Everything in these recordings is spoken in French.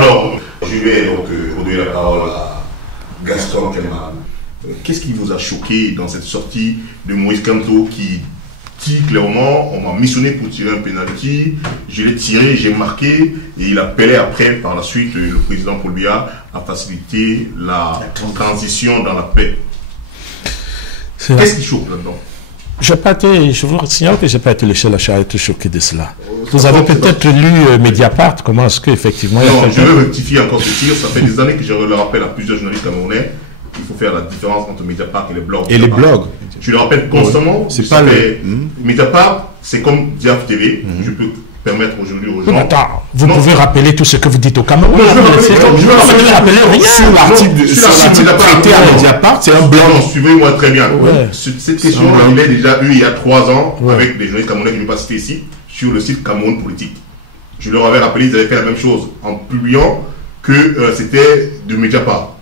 Alors, je vais donc redonner la parole à Gaston Kelman. Qu'est-ce qui vous a choqué dans cette sortie de Moïse Kamto qui dit clairement, on m'a missionné pour tirer un penalty, je l'ai tiré, j'ai marqué, et il appelait après, par la suite, le président Paul Biya à faciliter la transition dans la paix. Qu'est-ce qui choque là-dedans? Je vous signale que je n'ai pas été le seul à être choqué de cela. Vous avez peut-être lu Mediapart, comment est-ce qu'effectivement... Non, je veux rectifier encore ce tir. Ça fait des années que je le rappelle à plusieurs journalistes camerounais. Il faut faire la différence entre Mediapart et les blogs. Et les blogs. Tu le rappelles constamment. C'est pas le... Mediapart, c'est comme Diaf TV. Je peux permettre aujourd'hui aux gens... Attends, vous pouvez rappeler tout ce que vous dites au Cameroun. Je veux rappeler rien. Sur l'article traité à Mediapart, c'est un blog. Non, suivez-moi très bien. Cette question, il est déjà eu il y a 3 ans avec des journalistes camerounais que je ne vais pas citer ici, sur le site Cameroun Politique. Je leur avais rappelé, ils avaient fait la même chose en publiant que c'était de Mediapart.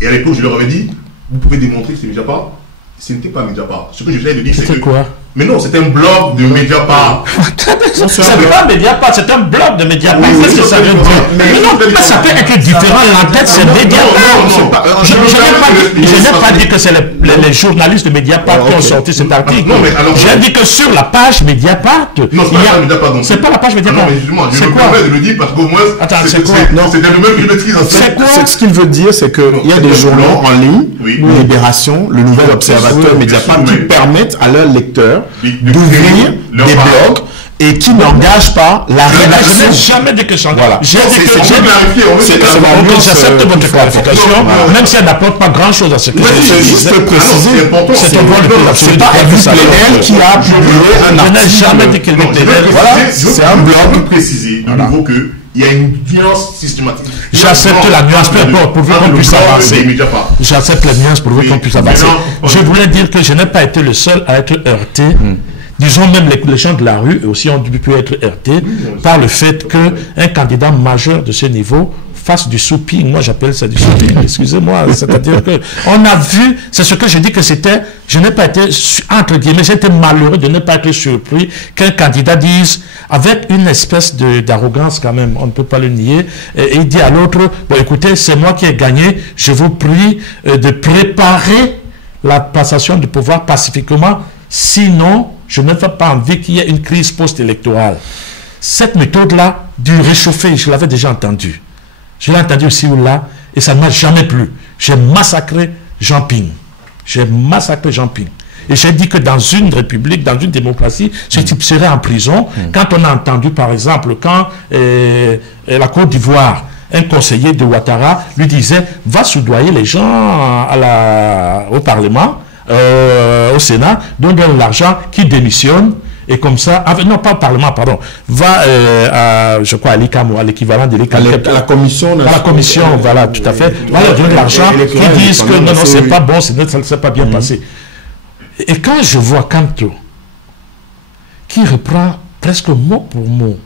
Et à l'époque, je leur avais dit, vous pouvez démontrer que c'est Mediapart. Ce n'était pas Mediapart. Ce que j'essaie de dire, c'est que... quoi? Mais non, c'est un blog de Mediapart. C'est pas Mediapart, c'est un blog de Mediapart. Qu'est-ce que ça veut dire? Mais non, ça peut être différent. L'entête, c'est Mediapart. Je n'ai pas dit que c'est les journalistes de Mediapart qui ont sorti cet article. J'ai dit que sur la page Mediapart... Non, c'est pas la Mediapart. C'est pas la page Mediapart. Non, mais justement, je me permets de le dire parce qu'au moins... Attends, c'est quoi? C'est un domaine que je maîtrise. C'est quoi? Ce qu'il veut dire, c'est qu'il y a des journaux en ligne, Libération, le Nouvel Observateur, Mediapart, qui permettent à leurs lecteurs d'ouvrir des blogs et qui n'engagent pas la rédaction. Je n'ai jamais dit que ça. Voilà. J'ai dit que j'accepte votre clarification, même si elle n'apporte pas grand-chose à ce que je dis. Juste préciser, c'est un bon de c'est pas Edith Plenel qui a publié un article. Je n'ai jamais dit qu'elle était voilà, c'est un blog. Je veux préciser de nouveau que il y a une nuance systématique. J'accepte la nuance pourvu qu'on puisse avancer. J'accepte la nuance pourvu qu'on puisse avancer. Je voulais dire que je n'ai pas été le seul à être heurté. Disons même les gens de la rue aussi ont pu être heurtés par le fait qu'un candidat majeur de ce niveau fasse du souping. Moi, j'appelle ça du souping, excusez-moi. C'est-à-dire que on a vu, c'est ce que je dis que c'était, je n'ai pas été, entre guillemets, j'étais malheureux de ne pas être surpris qu'un candidat dise, avec une espèce d'arrogance quand même, on ne peut pas le nier, et il dit à l'autre, bon écoutez, c'est moi qui ai gagné, je vous prie de préparer la passation du pouvoir pacifiquement, sinon, je n'ai pas envie qu'il y ait une crise post-électorale. Cette méthode-là, du réchauffer, je l'avais déjà entendu. Je l'ai entendu aussi ou là, et ça ne m'a jamais plu. J'ai massacré Jean Ping. J'ai massacré Jean Ping. Et j'ai dit que dans une république, dans une démocratie, ce type serait en prison. Quand on a entendu, par exemple, quand la Côte d'Ivoire, un conseiller de Ouattara lui disait, va soudoyer les gens au Parlement, au Sénat, donne l'argent qui démissionne. Et comme ça, non pas au Parlement, pardon, va je crois à l'ICAM, à l'équivalent de l'ICAM. À la commission. À la commission, voilà, tout à fait. Va leur donner l'argent, qui disent que non, c'est pas bon, ça ne s'est pas bien passé. Et quand je vois Kamto, qui reprend presque mot pour mot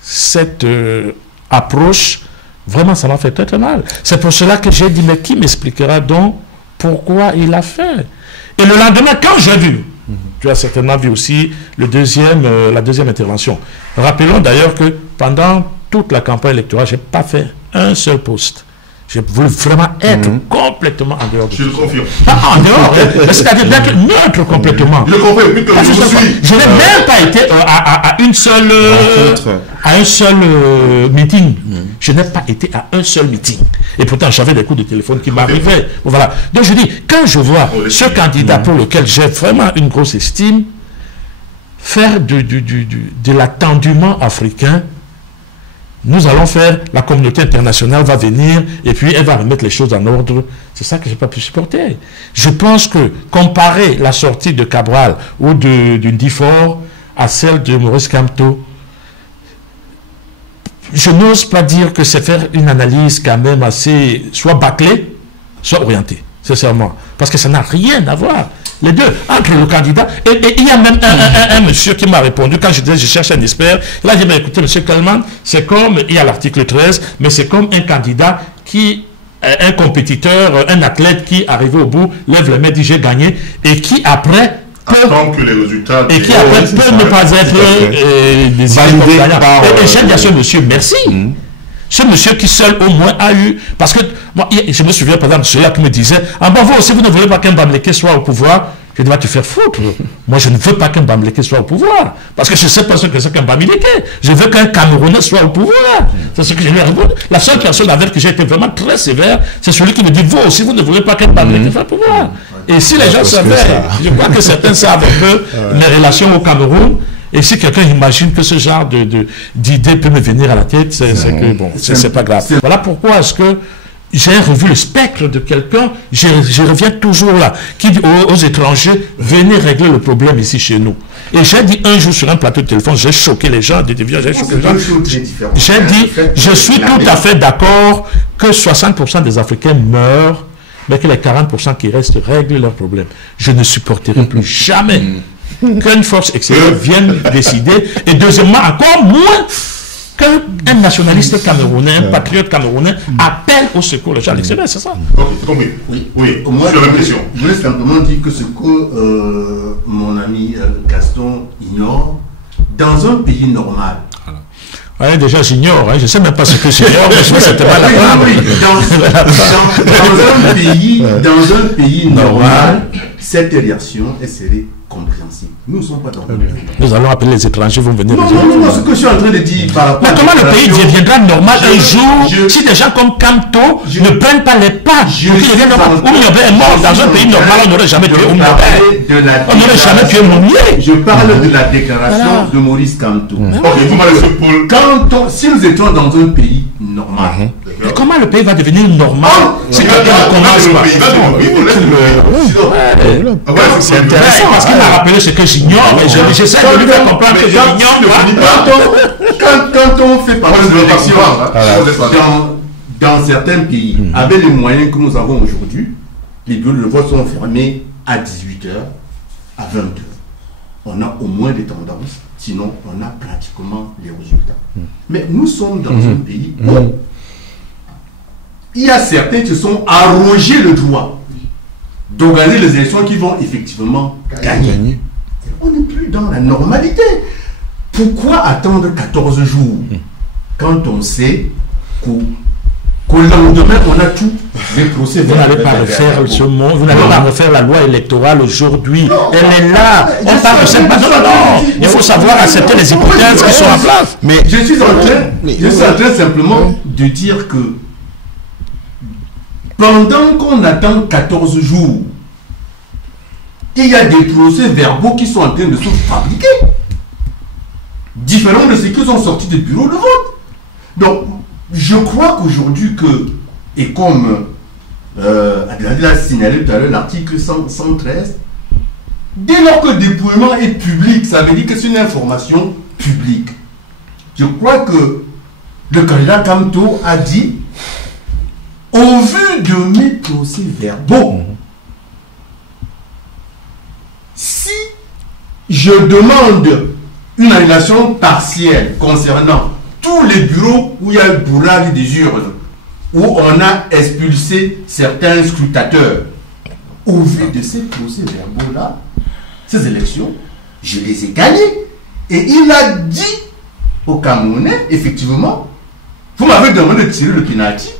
cette approche, vraiment ça m'a fait très très mal. C'est pour cela que j'ai dit, mais qui m'expliquera donc pourquoi il a fait? Et le lendemain, quand j'ai vu, tu as certainement vu aussi la deuxième intervention. Rappelons d'ailleurs que pendant toute la campagne électorale, je n'ai pas fait un seul poste. J'ai voulu vraiment être complètement en dehors de Je le confirme. Pas en dehors, mais c'est-à-dire d'être neutre complètement. Je le confirme, je n'ai même pas été à un seul meeting. Je n'ai pas été à un seul meeting. Et pourtant, j'avais des coups de téléphone qui m'arrivaient. Voilà. Donc je dis, quand je vois ce candidat pour lequel j'ai vraiment une grosse estime, faire de l'attendement africain, nous allons faire, la communauté internationale va venir et puis elle va remettre les choses en ordre. C'est ça que je n'ai pas pu supporter. Je pense que comparer la sortie de Cabral ou d'une Difford à celle de Maurice Kamto, je n'ose pas dire que c'est faire une analyse quand même assez, soit bâclée, soit orientée, sincèrement. Parce que ça n'a rien à voir. Les deux, entre le candidat, et il y a même un monsieur qui m'a répondu, quand je disais je cherche un expert, il a dit, mais écoutez, monsieur Kelman, c'est comme, il y a l'article 13, mais c'est comme un candidat qui, un compétiteur, un athlète qui, arrivé au bout, lève les mains, dit j'ai gagné, et qui après attend que les résultats... Et qui après peut ne pas être désigné comme gagnant. Et j'ai dit à ce monsieur, merci. Ce monsieur qui seul au moins a eu... Parce que moi, je me souviens par exemple de celui-là qui me disait « Ah bon, vous aussi, vous ne voulez pas qu'un Bamileke soit au pouvoir ?» Je dis, va te faire foutre. Moi, je ne veux pas qu'un Bamileke soit au pouvoir. Parce que je ne sais pas ce que c'est qu'un Bamileke. Je veux qu'un Camerounais soit au pouvoir. C'est ce que je lui ai répondu. La seule personne avec qui j'ai été vraiment très sévère, c'est celui qui me dit, vous aussi, vous ne voulez pas qu'un Bamileke soit au pouvoir. Et si les gens savaient, je crois que certains savent un peu les relations au Cameroun. Et si quelqu'un imagine que ce genre d'idée peut me venir à la tête, c'est que, bon, c'est pas grave. Voilà pourquoi est-ce que j'ai revu le spectre de quelqu'un, je reviens toujours là, qui dit aux étrangers, venez régler le problème ici chez nous. Et j'ai dit un jour sur un plateau de téléphone, j'ai choqué les gens, j'ai dit, je suis tout à fait d'accord que 60% des Africains meurent, mais que les 40% qui restent règlent leurs problèmes. Je ne supporterai plus jamais qu'une force extérieure vienne décider, et deuxièmement, encore moins qu'un nationaliste camerounais, un patriote camerounais appelle au secours les gens à l'extérieur, c'est ça? Oui. Moi, je voulais simplement dire que ce que mon ami Gaston ignore, dans un pays normal. Ouais, déjà j'ignore, je ne sais même pas ce que j'ignore, mais je ne sais pas la dans un pays normal, cette réaction serait compréhensible. Nous ne sommes pas dans le pays. Nous allons appeler les étrangers, vont venir. Non, ce que je suis en train de dire par rapport. Mais comment le pays deviendra normal un jour si des gens comme Kamto ne prennent pas les pas pour qu'il devienne normal? Oumyobé est mort dans un pays normal, on n'aurait jamais tué Oumyobé. On n'aurait jamais tué Mounier. Je parle de la déclaration de Maurice Kamto. Si nous étions dans un pays normal. Mais comment le pays va devenir normal si quelqu'un ne commence pas? C'est intéressant parce qu'il m'a rappelé ce que j'ignore et j'essaie de lui faire comprendre que je l'ignore. Quand on fait partie de l'élection dans certains pays, avec les moyens que nous avons aujourd'hui, les bureaux de vote sont fermés à 18h, à 20h. On a au moins des tendances, sinon on a pratiquement les résultats. Mais nous sommes dans un pays où il y a certains qui sont arrogés le droit d'organiser les élections qui vont effectivement gagner. On n'est plus dans la normalité. Pourquoi attendre 14 jours quand on sait qu'au lendemain on a tout les procès? Vous n'allez pas refaire ce monde, vous n'allez pas refaire la loi électorale aujourd'hui. Elle est là. On parle de cette base. Non. Il faut savoir accepter les hypothèses qui sont en place. Mais je suis en train simplement de dire que pendant qu'on attend 14 jours, il y a des procès verbaux qui sont en train de se fabriquer, différents de ceux qui sont sortis du bureau de vote. Donc, je crois qu'aujourd'hui, et comme Adelaide l'a signalé tout à l'heure, l'article 113, dès lors que le dépouillement est public, ça veut dire que c'est une information publique. Je crois que le candidat Kamto a dit, au vu de mes procès verbaux, si je demande une annulation partielle concernant tous les bureaux où il y a eu bourrage des urnes, où on a expulsé certains scrutateurs, au vu de ces procès verbaux-là, ces élections, je les ai gagnées. Et il a dit aux Camerounais, effectivement, vous m'avez demandé de tirer le pénalty.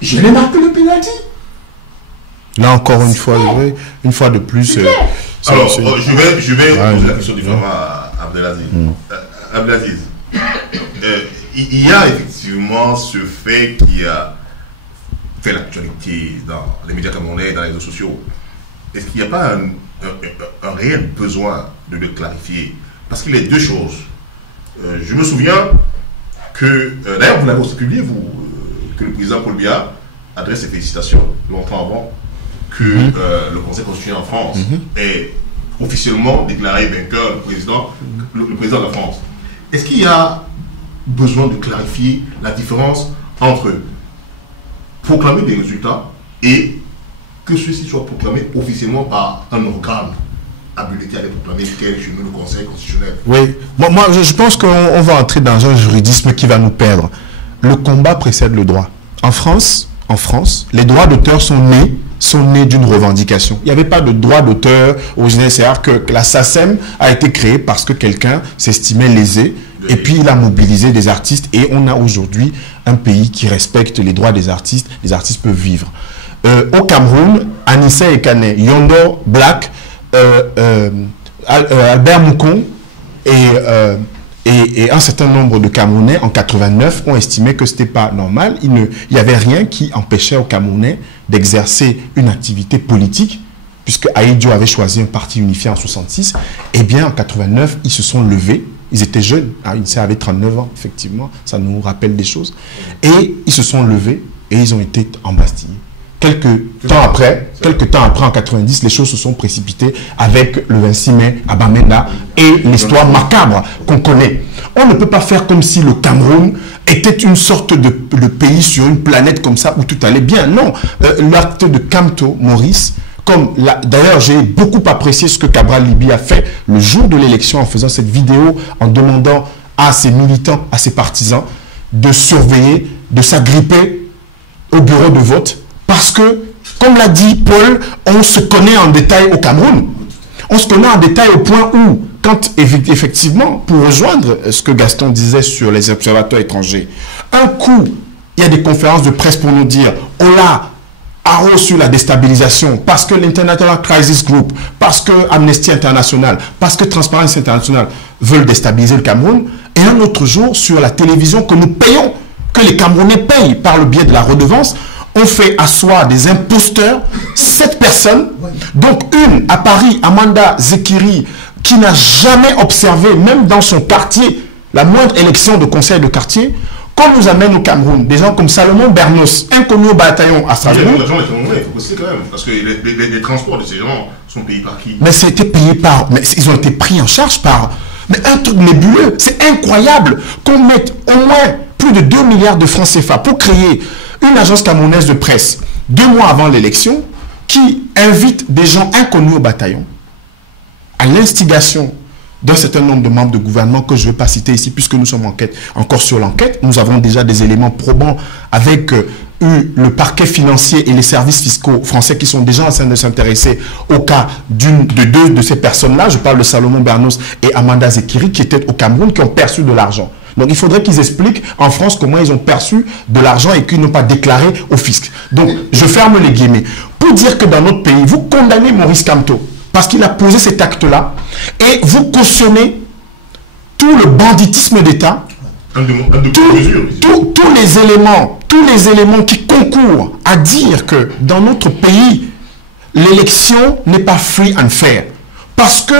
Je vais marquer le pénalty. Là encore une fois de plus. Alors, je vais poser la question différemment à Abdelaziz. Abdelaziz, il y a effectivement ce fait qui a fait l'actualité dans les médias camerounais, dans les réseaux sociaux. Est-ce qu'il n'y a pas un réel besoin de le clarifier? Parce qu'il y a deux choses. Je me souviens que, d'ailleurs vous l'avez aussi publié, que le président Paul Biya adresse ses félicitations longtemps avant que le Conseil constitutionnel en France ait officiellement déclaré vainqueur le président de la France. Est-ce qu'il y a besoin de clarifier la différence entre proclamer des résultats et que ceux-ci soient proclamés officiellement par un organe habilité à les proclamer, tel chez nous le Conseil constitutionnel? Oui, moi je pense qu'on va entrer dans un juridisme qui va nous perdre. Le combat précède le droit. En France, les droits d'auteur sont nés d'une revendication. Il n'y avait pas de droit d'auteur originel. C'est-à-dire que la SACEM a été créée parce que quelqu'un s'estimait lésé Et puis il a mobilisé des artistes et on a aujourd'hui un pays qui respecte les droits des artistes peuvent vivre. Au Cameroun, Anissa Ekane, Yondo Black, Albert Moukon et un certain nombre de Camerounais en 89 ont estimé que ce n'était pas normal. Il n'y avait rien qui empêchait aux Camerounais d'exercer une activité politique, puisque Aïdjo avait choisi un parti unifié en 66. Eh bien, en 89, ils se sont levés. Ils étaient jeunes. Insa avait 39 ans, effectivement. Ça nous rappelle des choses. Et ils se sont levés et ils ont été embastillés. Quelques temps après, en 90, les choses se sont précipitées avec le 26 mai à Bamenda et l'histoire macabre qu'on connaît. On ne peut pas faire comme si le Cameroun était une sorte de pays sur une planète comme ça où tout allait bien. Non, l'acte de Kamto Maurice, d'ailleurs j'ai beaucoup apprécié ce que Cabral Libye a fait le jour de l'élection en faisant cette vidéo, en demandant à ses militants, à ses partisans de surveiller, de s'agripper au bureau de vote. Parce que, comme l'a dit Paul, on se connaît en détail au Cameroun. On se connaît en détail au point où, quand effectivement, pour rejoindre ce que Gaston disait sur les observateurs étrangers, un coup, il y a des conférences de presse pour nous dire, Ola, haro sur la déstabilisation, parce que l'International Crisis Group, parce que Amnesty International, parce que Transparency International veulent déstabiliser le Cameroun, et un autre jour, sur la télévision que nous payons, que les Camerounais payent par le biais de la redevance, on fait asseoir des imposteurs, 7 personnes, donc une à Paris, Amanda Zekiri, qui n'a jamais observé, même dans son quartier, la moindre élection de conseil de quartier, qu'on nous amène au Cameroun, des gens comme Salomon Bernos, inconnu au bataillon à Strasbourg. Il faut aussi quand même, parce que les transports de ces gens sont payés par qui? Mais c'était payé par... Mais ils ont été pris en charge par... Mais un truc nébuleux, c'est incroyable qu'on mette au moins plus de 2 milliards de francs CFA pour créer une agence camerounaise de presse 2 mois avant l'élection qui invite des gens inconnus au bataillon à l'instigation d'un certain nombre de membres de gouvernement que je ne vais pas citer ici puisque nous sommes encore sur l'enquête. Nous avons déjà des éléments probants avec le parquet financier et les services fiscaux français qui sont déjà en train de s'intéresser au cas de 2 de ces personnes-là. Je parle de Salomon Bernos et Amanda Zekiri qui étaient au Cameroun, qui ont perçu de l'argent. Donc, il faudrait qu'ils expliquent en France comment ils ont perçu de l'argent et qu'ils n'ont pas déclaré au fisc. Donc, je ferme les guillemets. Pour dire que dans notre pays, vous condamnez Maurice Kamto parce qu'il a posé cet acte-là et vous cautionnez tout le banditisme d'État, tous les éléments qui concourent à dire que dans notre pays, l'élection n'est pas free and fair. Parce que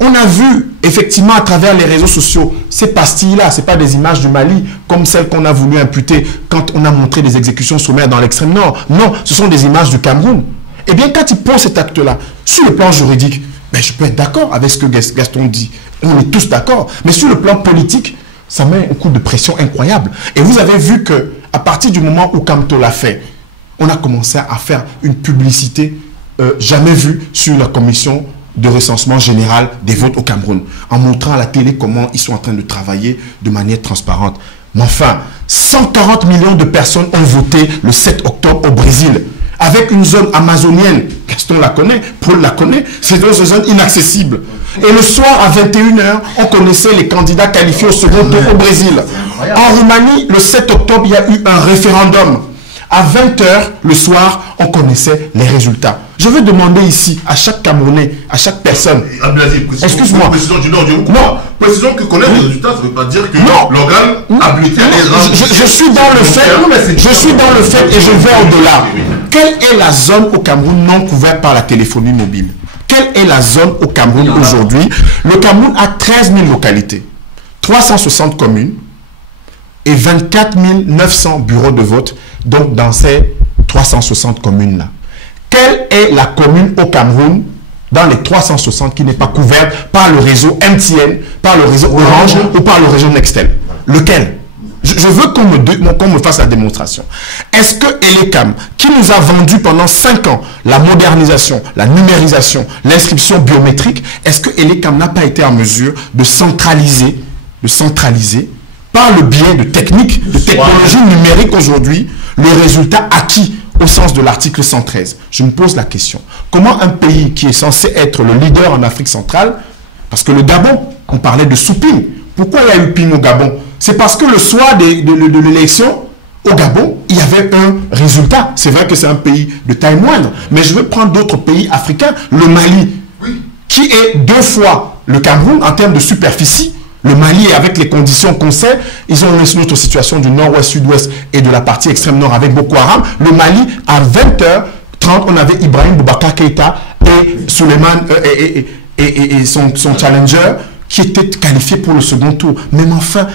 on a vu, effectivement, à travers les réseaux sociaux, ces pastilles-là, ce n'est pas des images du Mali, comme celles qu'on a voulu imputer quand on a montré des exécutions sommaires dans l'extrême nord. Non, ce sont des images du Cameroun. Eh bien, quand il pose cet acte-là, sur le plan juridique, ben, je peux être d'accord avec ce que Gaston dit. On est tous d'accord. Mais sur le plan politique, ça met un coup de pression incroyable. Et vous avez vu qu'à partir du moment où Kamto l'a fait, on a commencé à faire une publicité jamais vue sur la commission de recensement général des votes au Cameroun, en montrant à la télé comment ils sont en train de travailler de manière transparente. Mais enfin, 140 millions de personnes ont voté le 7 octobre au Brésil, avec une zone amazonienne, Gaston la connaît, Paul la connaît, c'est une zone inaccessible. Et le soir à 21h, on connaissait les candidats qualifiés au second tour au Brésil. En Roumanie, le 7 octobre, il y a eu un référendum. À 20h le soir, on connaissait les résultats. Je veux demander ici à chaque Camerounais, à chaque personne. Excuse-moi. Précisons que connaître les résultats, ça ne veut pas dire que l'organe habilité à les... Je suis dans le fait, et je vais au-delà. Quelle est la zone au Cameroun non couverte par la téléphonie mobile? Quelle est la zone au Cameroun aujourd'hui? Le Cameroun a 13 000 localités, 360 communes et 24 900 bureaux de vote, donc dans ces 360 communes-là. Quelle est la commune au Cameroun dans les 360 qui n'est pas couverte par le réseau MTN, par le réseau Orange ou par le réseau Nextel? Lequel? Je veux qu'on me fasse la démonstration. Est-ce que Elecam, qui nous a vendu pendant 5 ans la modernisation, la numérisation, l'inscription biométrique, est-ce que Elecam n'a pas été en mesure de centraliser par le biais de techniques, de technologies numériques aujourd'hui, le résultat acquis au sens de l'article 113? Je me pose la question. Comment un pays qui est censé être le leader en Afrique centrale, parce que le Gabon, on parlait de souping, Pourquoi il y a eu ping au Gabon? C'est parce que le soir de l'élection, au Gabon, il y avait un résultat. C'est vrai que c'est un pays de taille moindre, mais je veux prendre d'autres pays africains. Le Mali, qui est 2 fois le Cameroun en termes de superficie. Le Mali, avec les conditions qu'on sait, ils ont une autre situation du nord-ouest, sud-ouest et de la partie extrême nord avec Boko Haram. Le Mali, à 20h30, on avait Ibrahim Boubacar Keïta et Suleiman et son challenger qui était qualifié pour le second tour. Même enfin,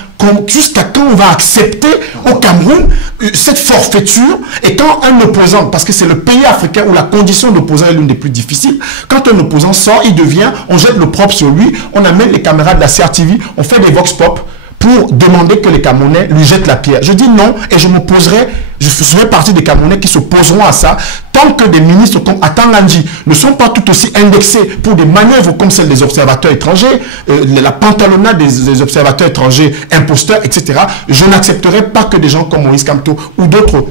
jusqu'à quand on va accepter au Cameroun cette forfaiture? Et quand un opposant, parce que c'est le pays africain où la condition d'opposant est l'une des plus difficiles, quand un opposant sort, il devient, on jette le propre sur lui, on amène les caméras de la CRTV, on fait des vox pop pour demander que les Camerounais lui jettent la pierre. Je dis non et je m'opposerai, je ferai partie des Camerounais qui s'opposeront à ça tant que des ministres comme Atanganji ne sont pas tout aussi indexés pour des manœuvres comme celle des observateurs étrangers, la pantalonnade des observateurs étrangers, imposteurs, etc. Je n'accepterai pas que des gens comme Moïse Kamto ou d'autres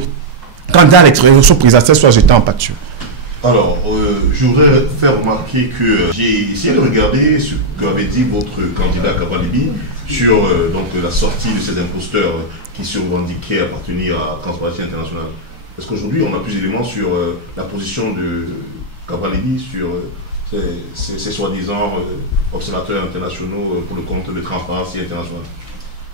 candidats à l'élection présidentielle soient jetés en pâture. Alors, je voudrais faire remarquer que j'ai essayé de regarder ce qu'avait dit votre candidat Kabalibi sur donc, la sortie de ces imposteurs qui se revendiquaient appartenir à Transparency International. Parce qu'aujourd'hui, on a plus d'éléments sur la position de Kabalibi sur ces soi-disant observateurs internationaux pour le compte de Transparency International.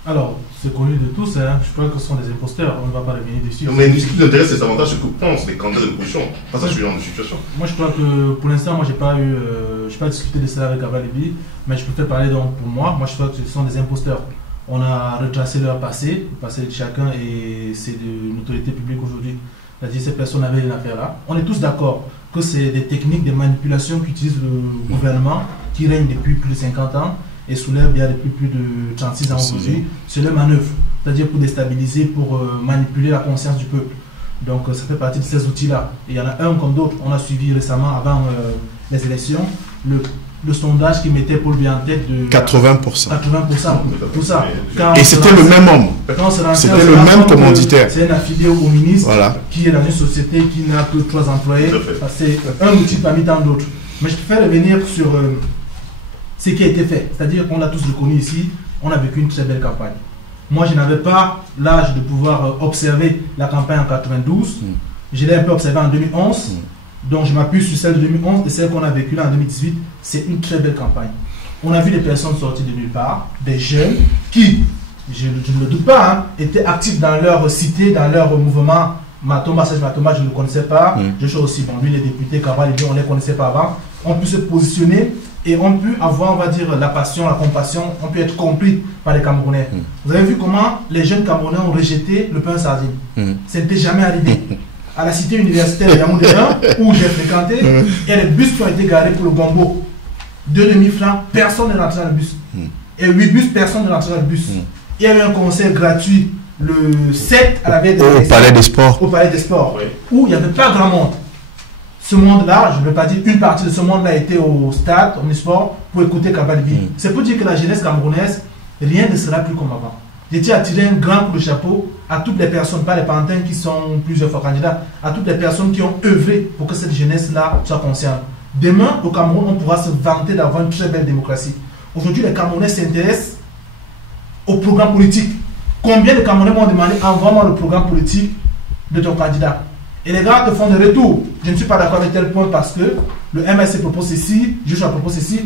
Alors, c'est connu de tous, hein. Je crois que ce sont des imposteurs, on ne va pas revenir dessus. Mais ce qui nous intéresse, c'est davantage ce que pensent les candidats de l'opposition. Pas ça, ce genre de situation. Moi, je crois que pour l'instant, moi, je n'ai pas discuté de cela avec Kabalibi, mais je peux te parler donc pour moi. Moi, je crois que ce sont des imposteurs. On a retracé leur passé, le passé de chacun, et c'est de l'autorité publique aujourd'hui. C'est-à-dire ces personnes avaient une affaire là. On est tous d'accord que c'est des techniques de manipulation qu'utilise le gouvernement, qui règne depuis plus de 50 ans, et soulève bien depuis plus de 36 ans aujourd'hui, c'est leur manœuvre, c'est-à-dire pour déstabiliser, pour manipuler la conscience du peuple. Donc ça fait partie de ces outils-là. Et il y en a un comme d'autres. On a suivi récemment, avant les élections, le sondage qui mettait Paul Biya en tête de 80%. 80%, tout ça. Et c'était le même homme. C'était le même commanditaire. C'est un affilié au ministre qui est dans une société qui n'a que 3 employés. C'est un outil parmi tant d'autres. Mais je préfère revenir sur ce qui a été fait. C'est-à-dire qu'on a tous reconnu ici, on a vécu une très belle campagne. Moi, je n'avais pas l'âge de pouvoir observer la campagne en 92. Je l'ai un peu observé en 2011. Donc, je m'appuie sur celle de 2011 et celle qu'on a vécue là en 2018. C'est une très belle campagne. On a vu des personnes sorties de nulle part, des jeunes qui, je ne le doute pas, hein, étaient actifs dans leur cité, dans leur mouvement. Matomba, je ne le connaissais pas. Je suis aussi, bon, lui, les députés, Kabal, on ne les connaissait pas avant. On peut se positionner et on peut avoir, on va dire, la passion, la compassion, on peut être compris par les Camerounais. Vous avez vu comment les jeunes Camerounais ont rejeté le pain sardine. Ça n'était jamais arrivé. À la cité universitaire de Yaoundé 1, où j'ai fréquenté, il y a des bus qui ont été garés pour le Gombo. 2 demi-francs, personne n'est rentré dans le bus. Et 8 bus, personne n'est rentré dans le bus. Il y a eu un concert gratuit le 7 à la veille au Palais des Sports. Au Palais des Sports, où il n'y avait pas grand monde. Ce monde-là, je ne veux pas dire une partie de ce monde-là était au stade, au sport, pour écouter Kabalibi. C'est pour dire que la jeunesse camerounaise, rien ne sera plus comme avant. Je tiens à tirer un grand coup de chapeau à toutes les personnes, pas les pantins qui sont plusieurs fois candidats, à toutes les personnes qui ont œuvré pour que cette jeunesse-là soit consciente. Demain, au Cameroun, on pourra se vanter d'avoir une très belle démocratie. Aujourd'hui, les Camerounais s'intéressent au programme politique. Combien de Camerounais m'ont demandé envoie-moi le programme politique de ton candidat. Et les gars te font des retours. Je ne suis pas d'accord avec tel point parce que le MSC propose ceci, Joshua propose ceci.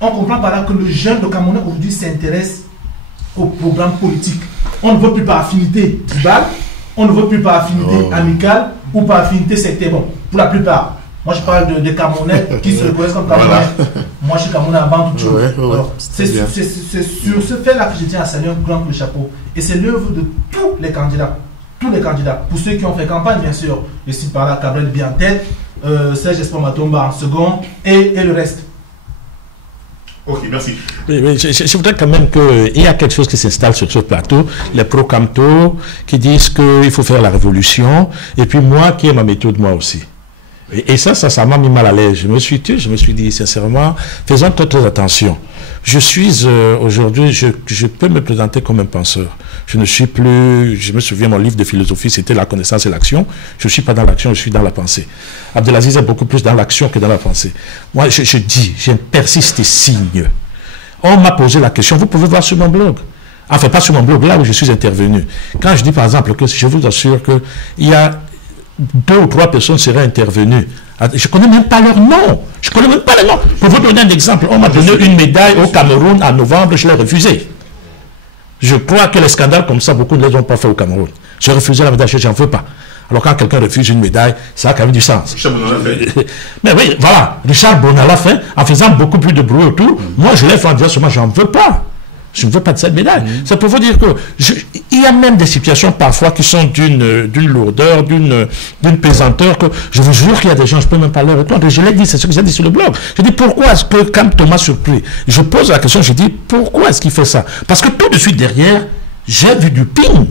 On comprend par là que le jeune de Camerounais aujourd'hui s'intéresse au programme politique. On ne veut plus par affinité tribale, on ne veut plus par affinité amicale ou par affinité sectaire. Bon, pour la plupart. Moi, je parle de Camerounais qui se reconnaissent comme Camerounais. Moi, je suis Camerounais avant toute chose. C'est sur ce fait-là que je tiens à saluer un grand coup de chapeau. Et c'est l'œuvre de tous les candidats. Tous les candidats. Pour ceux qui ont fait campagne, bien sûr. Je cite par là Cabrel Biya en tête, Serge Espoir Matomba en second et le reste. Ok, merci. Mais je voudrais quand même qu'il y a quelque chose qui s'installe sur ce plateau, les pro-Camto qui disent qu'il faut faire la révolution, et puis moi qui ai ma méthode, moi aussi. Et ça m'a mis mal à l'aise. Je me suis dit, sincèrement, faisons très attention. Je suis aujourd'hui, je peux me présenter comme un penseur. Je ne suis plus, je me souviens, mon livre de philosophie, c'était la connaissance et l'action. Je ne suis pas dans l'action, je suis dans la pensée. Abdelaziz est beaucoup plus dans l'action que dans la pensée. Moi, je dis, je persiste et signe. On m'a posé la question, vous pouvez voir sur mon blog. Enfin, pas sur mon blog, là où je suis intervenu. Quand je dis par exemple que je vous assure qu'il y a 2 ou 3 personnes seraient intervenues. Je ne connais même pas leur nom. Je ne connais même pas les noms. Pour vous donner un exemple, on m'a donné une médaille au Cameroun en novembre, je l'ai refusée. Je crois que les scandales comme ça, beaucoup ne les ont pas fait au Cameroun. J'ai refusé la médaille, je n'en veux pas. Alors quand quelqu'un refuse une médaille, ça a quand même du sens. Richard Bonal l'a fait. Mais oui, voilà, Richard Bonal l'a fait en faisant beaucoup plus de bruit autour. Moi, je l'ai fait en disant seulement, j'en veux pas. Je ne veux pas de cette médaille. C'est pour vous dire que il y a même des situations parfois qui sont d'une lourdeur, d'une pesanteur que je vous jure qu'il y a des gens, je ne peux même pas leur répondre. Je l'ai dit, c'est ce que j'ai dit sur le blog. Je dis pourquoi est-ce que, quand Thomas surpris, je pose la question, je dis pourquoi est-ce qu'il fait ça? Parce que tout de suite derrière, j'ai vu du ping.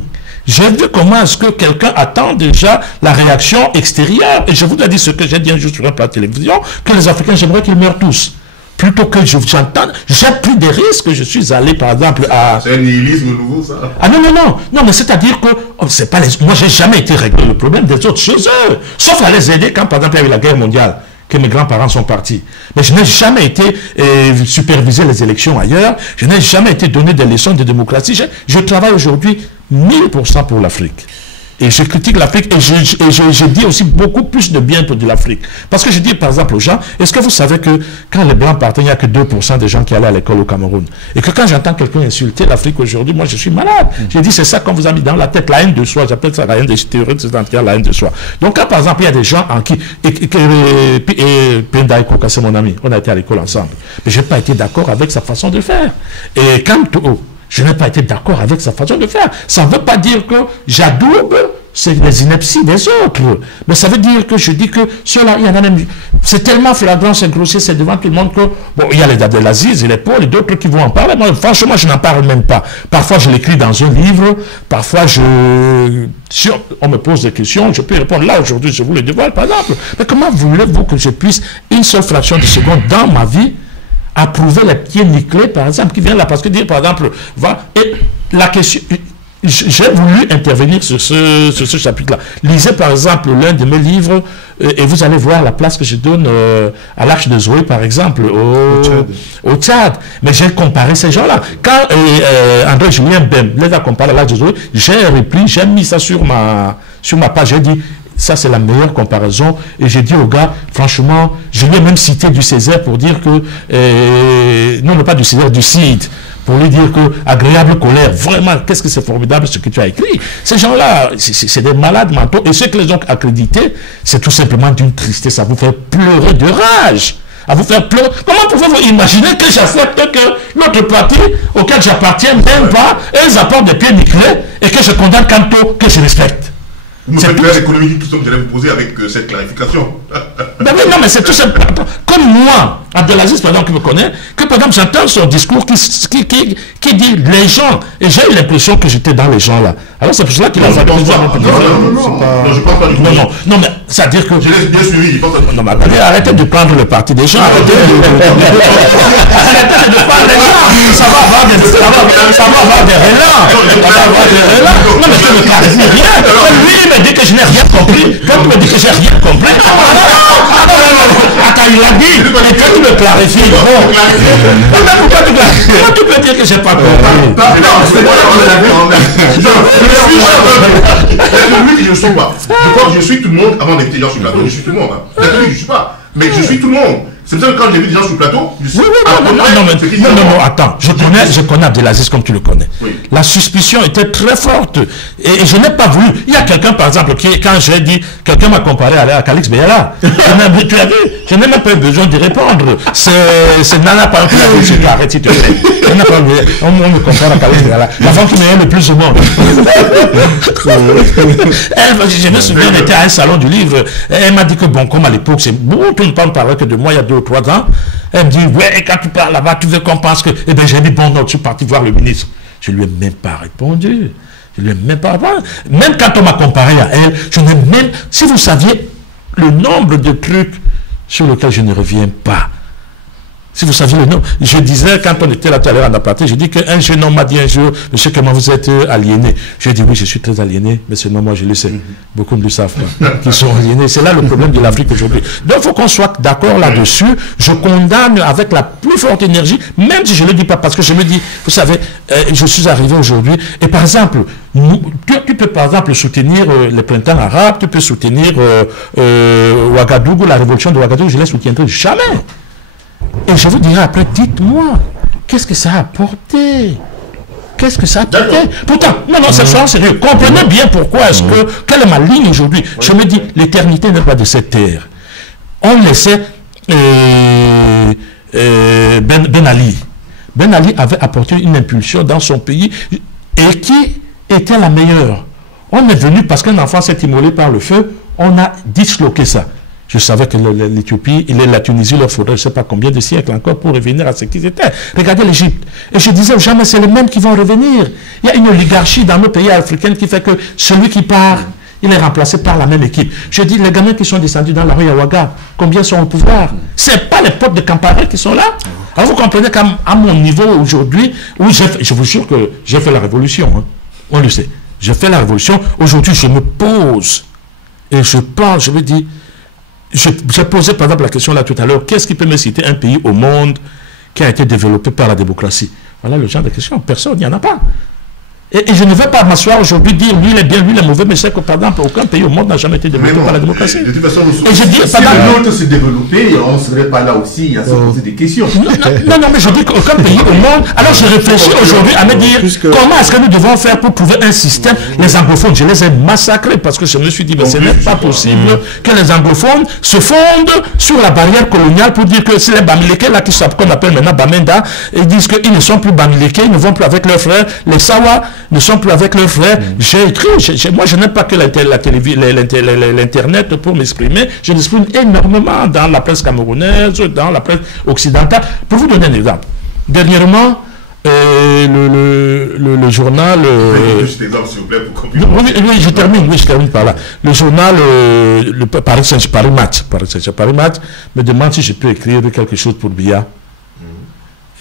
J'ai vu comment est-ce que quelqu'un attend déjà la réaction extérieure. Et je vous ai dit ce que j'ai dit un jour sur un plateau de télévision, que les Africains, j'aimerais qu'ils meurent tous. Plutôt que j'entende, j'ai pris des risques. Je suis allé, par exemple, à... C'est un nihilisme nouveau, ça. Ah non, non, non. Non, mais c'est-à-dire que c'est pas les... Moi, j'ai jamais été réglé le problème des autres chez eux. Sauf à les aider quand, par exemple, il y a eu la guerre mondiale, que mes grands-parents sont partis. Mais je n'ai jamais été superviser les élections ailleurs. Je n'ai jamais été donné des leçons de démocratie. Je travaille aujourd'hui 1000% pour l'Afrique. Et je critique l'Afrique et je dis aussi beaucoup plus de bien de l'Afrique. Parce que je dis par exemple aux gens, est-ce que vous savez que quand les Blancs partaient, il n'y a que 2% des gens qui allaient à l'école au Cameroun? Et que quand j'entends quelqu'un insulter l'Afrique aujourd'hui, moi je suis malade. J'ai dit c'est ça qu'on vous a mis dans la tête, la haine de soi. J'appelle ça la haine des théories de la haine de soi. Donc quand par exemple il y a des gens en qui... Et Penda Ikoka, c'est mon ami, on a été à l'école ensemble. Mais je n'ai pas été d'accord avec sa façon de faire. Et quand... je n'ai pas été d'accord avec sa façon de faire. Ça ne veut pas dire que j'adoube les inepties des autres. Mais ça veut dire que je dis que ceux-là, il y en a même... C'est tellement flagrant, c'est grossier, c'est devant tout le monde que... Bon, il y a les Abdelaziz et les Paul et d'autres qui vont en parler. Moi, franchement, je n'en parle même pas. Parfois, je l'écris dans un livre. Parfois, si on me pose des questions, je peux répondre. Là, aujourd'hui, je vous le dévoile, par exemple. Mais comment voulez-vous que je puisse, une seule fraction de seconde dans ma vie, approuver les pieds nickelés, par exemple, qui viennent là, parce que dire, par exemple, et la question, j'ai voulu intervenir sur ce chapitre-là. Lisez, par exemple, l'un de mes livres, et vous allez voir la place que je donne à l'Arche de Zoé, par exemple, au Tchad. Mais j'ai comparé ces gens-là. Quand André-Julien Bem les a comparés à l'Arche de Zoé, j'ai repris, j'ai mis ça sur ma page, j'ai dit, ça, c'est la meilleure comparaison. Et j'ai dit au gars, franchement, je lui ai même cité du Césaire pour dire que... non, pas du Césaire, du Cid. Pour lui dire que, agréable colère, vraiment, qu'est-ce que c'est formidable ce que tu as écrit. Ces gens-là, c'est des malades mentaux. Et ceux qui les ont accrédités, c'est tout simplement d'une tristesse. Ça vous fait pleurer de rage. À vous faire pleurer. Comment pouvez-vous imaginer que j'accepte que notre parti, auquel j'appartiens, même pas, ils apportent des pieds nickelés et que je condamne Kanto, que je respecte? Vous me faites l'économie que j'allais vous poser avec cette clarification. Ben oui, non, mais c'est tout simplement. Comme moi, Abdelaziz, par exemple, qui me connaît, que par exemple, j'entends son discours qui dit les gens, et j'ai eu l'impression que j'étais dans les gens là. Alors c'est pour cela qu'il a fallu. Non, je pense pas du tout. Non, mais c'est-à-dire que. Je l'ai bien suivi. Non, mais attendez, arrêtez de prendre le parti des gens. Arrêtez de prendre les gens. Ça va avoir des relents. Non, mais je ne clarifie rien. Lui, il me dit que je n'ai rien compris. Toi, tu me dis que j'ai rien compris. Attends, il a dit. Et toi, tu me clarifies. Mais pourquoi tu clarifies? Comment tu peux dire que je n'ai pas compris? Non, c'est moi qui je ne suis pas. Je crois que je suis tout le monde avant d'être des gens sur le plateau. Je suis tout le monde. Je ne suis pas. Mais je suis tout le monde. C'est pour ça que quand j'ai vu des gens sur le plateau, non, attends, je connais Abdelaziz comme tu le connais. Oui. La suspicion était très forte. Et je n'ai pas voulu. Il y a quelqu'un, par exemple, quand j'ai dit, quelqu'un m'a comparé à Calix Beyala. Tu as vu? Je n'ai même pas besoin de répondre. C'est Nana par exemple qui a dit, je t'arrête si tu veux. On me compare à Calix Beyala. La femme qui m'aime le plus au monde. Je me souviens, on était à un salon du livre. Elle m'a dit que bon, comme à l'époque, c'est beaucoup de gens parlaient que de moi il y a 2 ou 3 ans. Elle me dit, ouais, quand tu parles là-bas, tu veux qu'on pense que... Eh bien, j'ai dit, bon, non, je suis parti voir le ministre. Je ne lui ai même pas répondu. Je lui ai même pas répondu. Même quand on m'a comparé à elle, je n'ai même... Si vous saviez le nombre de trucs sur lesquels je ne reviens pas, Si vous saviez le nom, je disais, quand on était là tout à l'heure en aparté, je dis qu'un jeune homme m'a dit un jour, monsieur, comment vous êtes aliéné? Je dis, oui, je suis très aliéné, mais seulement moi, je le sais. Beaucoup ne le savent pas, qu'ils sont aliénés. C'est là le problème de l'Afrique aujourd'hui. Donc, il faut qu'on soit d'accord là-dessus. Je condamne avec la plus forte énergie, même si je ne le dis pas, parce que je me dis, vous savez, je suis arrivé aujourd'hui, et par exemple, tu peux par exemple soutenir les printemps arabes, tu peux soutenir Ouagadougou, la révolution de Ouagadougou, je ne les soutiendrai jamais. Et je vous dirai après, dites-moi, qu'est-ce que ça a apporté? Qu'est-ce que ça a apporté? Pourtant, non, c'est ça, sérieux. Comprenez bien pourquoi est-ce que, quelle est ma ligne aujourd'hui? Je me dis, l'éternité n'est pas de cette terre. On laissait Ben Ali. Ben Ali avait apporté une impulsion dans son pays et qui était la meilleure. On est venu parce qu'un enfant s'est immolé par le feu, on a disloqué ça. Je savais que l'Éthiopie et la Tunisie, il leur faudrait je ne sais pas combien de siècles encore pour revenir à ce qu'ils étaient. Regardez l'Égypte. Et je disais jamais, c'est les mêmes qui vont revenir. Il y a une oligarchie dans nos pays africains qui fait que celui qui part, il est remplacé par la même équipe. Je dis, les gamins qui sont descendus dans la rue à Ouaga, combien sont au pouvoir? Ce n'est pas les peuples de Kampala qui sont là. Alors vous comprenez qu'à mon niveau aujourd'hui, oui, je vous jure que j'ai fait la révolution. Hein. On le sait. J'ai fait la révolution. Aujourd'hui, je me pose et je parle, je me dis, j'ai posé par exemple la question là tout à l'heure, qu'est-ce qui peut me citer un pays au monde qui a été développé par la démocratie? Voilà le genre de questions. Personne, il n'y en a pas. Et je ne vais pas m'asseoir aujourd'hui dire lui il est bien, lui il est mauvais, mais c'est que par exemple aucun pays au monde n'a jamais été développé par la démocratie. De toute façon, et je dis, si le nôtre se développait, on ne serait pas là aussi à se poser des questions. Non, mais je dis qu'aucun pays au monde. Alors je réfléchis aujourd'hui à me dire comment est-ce que nous devons faire pour trouver un système. Les anglophones, je les ai massacrés parce que je me suis dit, mais ce n'est pas possible que les anglophones se fondent sur la barrière coloniale pour dire que c'est les Bamileke là qu'on appelle maintenant Bamenda, et ils disent qu'ils ne sont plus Bamileke, ils ne vont plus avec leurs frères, les Sawa ne sont plus avec leurs frères. J'ai écrit, moi je n'aime pas que l'internet pour m'exprimer, je m'exprime énormément dans la presse camerounaise, dans la presse occidentale. Pour vous donner un exemple, dernièrement, le journal... Oui, je termine par là. Le journal Paris Match me demande si je peux écrire quelque chose pour Biya.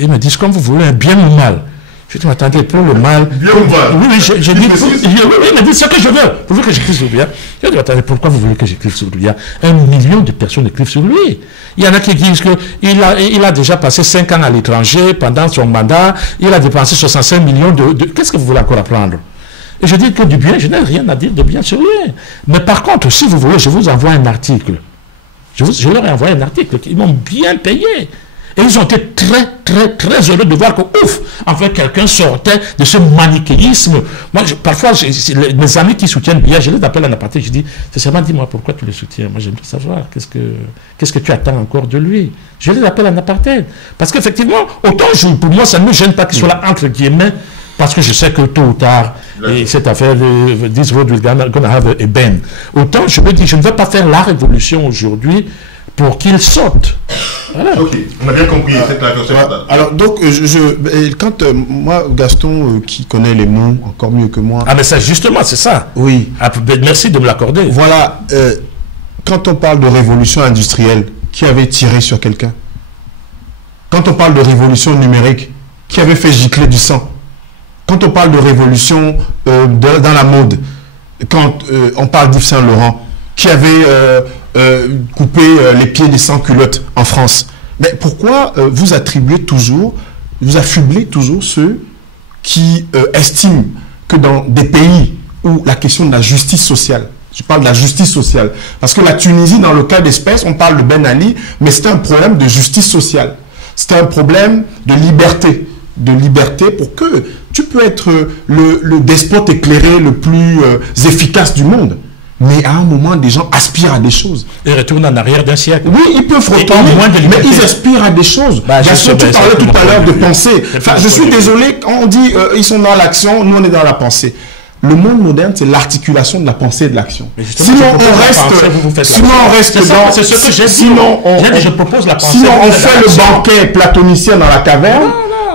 Ils me disent comme vous voulez, bien ou mal. Je dis, attendez, pour le mal. Bien ou mal? Oui, je dis, il m'a dit ce que je veux. Vous voulez que j'écrive sur Biya? Je dis, attendez, pourquoi vous voulez que j'écrive sur Biya? 1 million de personnes écrivent sur lui. Il y en a qui disent qu'il a déjà passé 5 ans à l'étranger pendant son mandat. Il a dépensé 65 millions de... Qu'est-ce que vous voulez encore apprendre? Et je dis que du bien, je n'ai rien à dire de bien sur lui. Mais par contre, si vous voulez, je vous envoie un article. Je leur ai envoyé un article. Ils m'ont bien payé. Et ils ont été très heureux de voir que, ouf, enfin, quelqu'un sortait de ce manichéisme. Moi, parfois, mes amis qui soutiennent Biya, je les appelle en aparté, je dis, sincèrement, dis-moi pourquoi tu le soutiens. Moi, j'aimerais savoir, qu'est-ce que tu attends encore de lui? Je les appelle en aparté. Parce qu'effectivement, autant pour moi, ça ne me gêne pas qu'il soit là, entre guillemets, parce que je sais que tôt ou tard, cette affaire de this road is gonna have a bend. Autant, je me dis, je ne veux pas faire la révolution aujourd'hui pour qu'il saute. Voilà. Ok, on a bien compris cette clarification. Alors, donc, quand moi, Gaston, qui connaît les mots encore mieux que moi... Ah, mais ça, justement, c'est ça. Oui. Ah, merci de me l'accorder. Voilà, quand on parle de révolution industrielle, qui avait tiré sur quelqu'un? Quand on parle de révolution numérique, qui avait fait gicler du sang? Quand on parle de révolution dans la mode, quand on parle d'Yves Saint-Laurent, qui avait... couper les pieds des sans-culottes en France. Mais pourquoi vous affublez toujours ceux qui estiment que dans des pays où la question de la justice sociale, je parle de la justice sociale, parce que la Tunisie, dans le cas d'espèce, on parle de Ben Ali, mais c'est un problème de justice sociale. C'est un problème de liberté pour que tu peux être le despote éclairé le plus efficace du monde. Mais à un moment, des gens aspirent à des choses. Ils retournent en arrière d'un siècle. Oui, ils peuvent retourner, mais ils aspirent à des choses. Gaston, tu parlais tout à l'heure de pensée. Enfin, je suis désolé, on dit ils sont dans l'action, nous on est dans la pensée. Le monde moderne, c'est l'articulation de la pensée et de l'action. Sinon, on reste dans... C'est ce que j'ai dit. Sinon, on fait le banquet platonicien dans la caverne.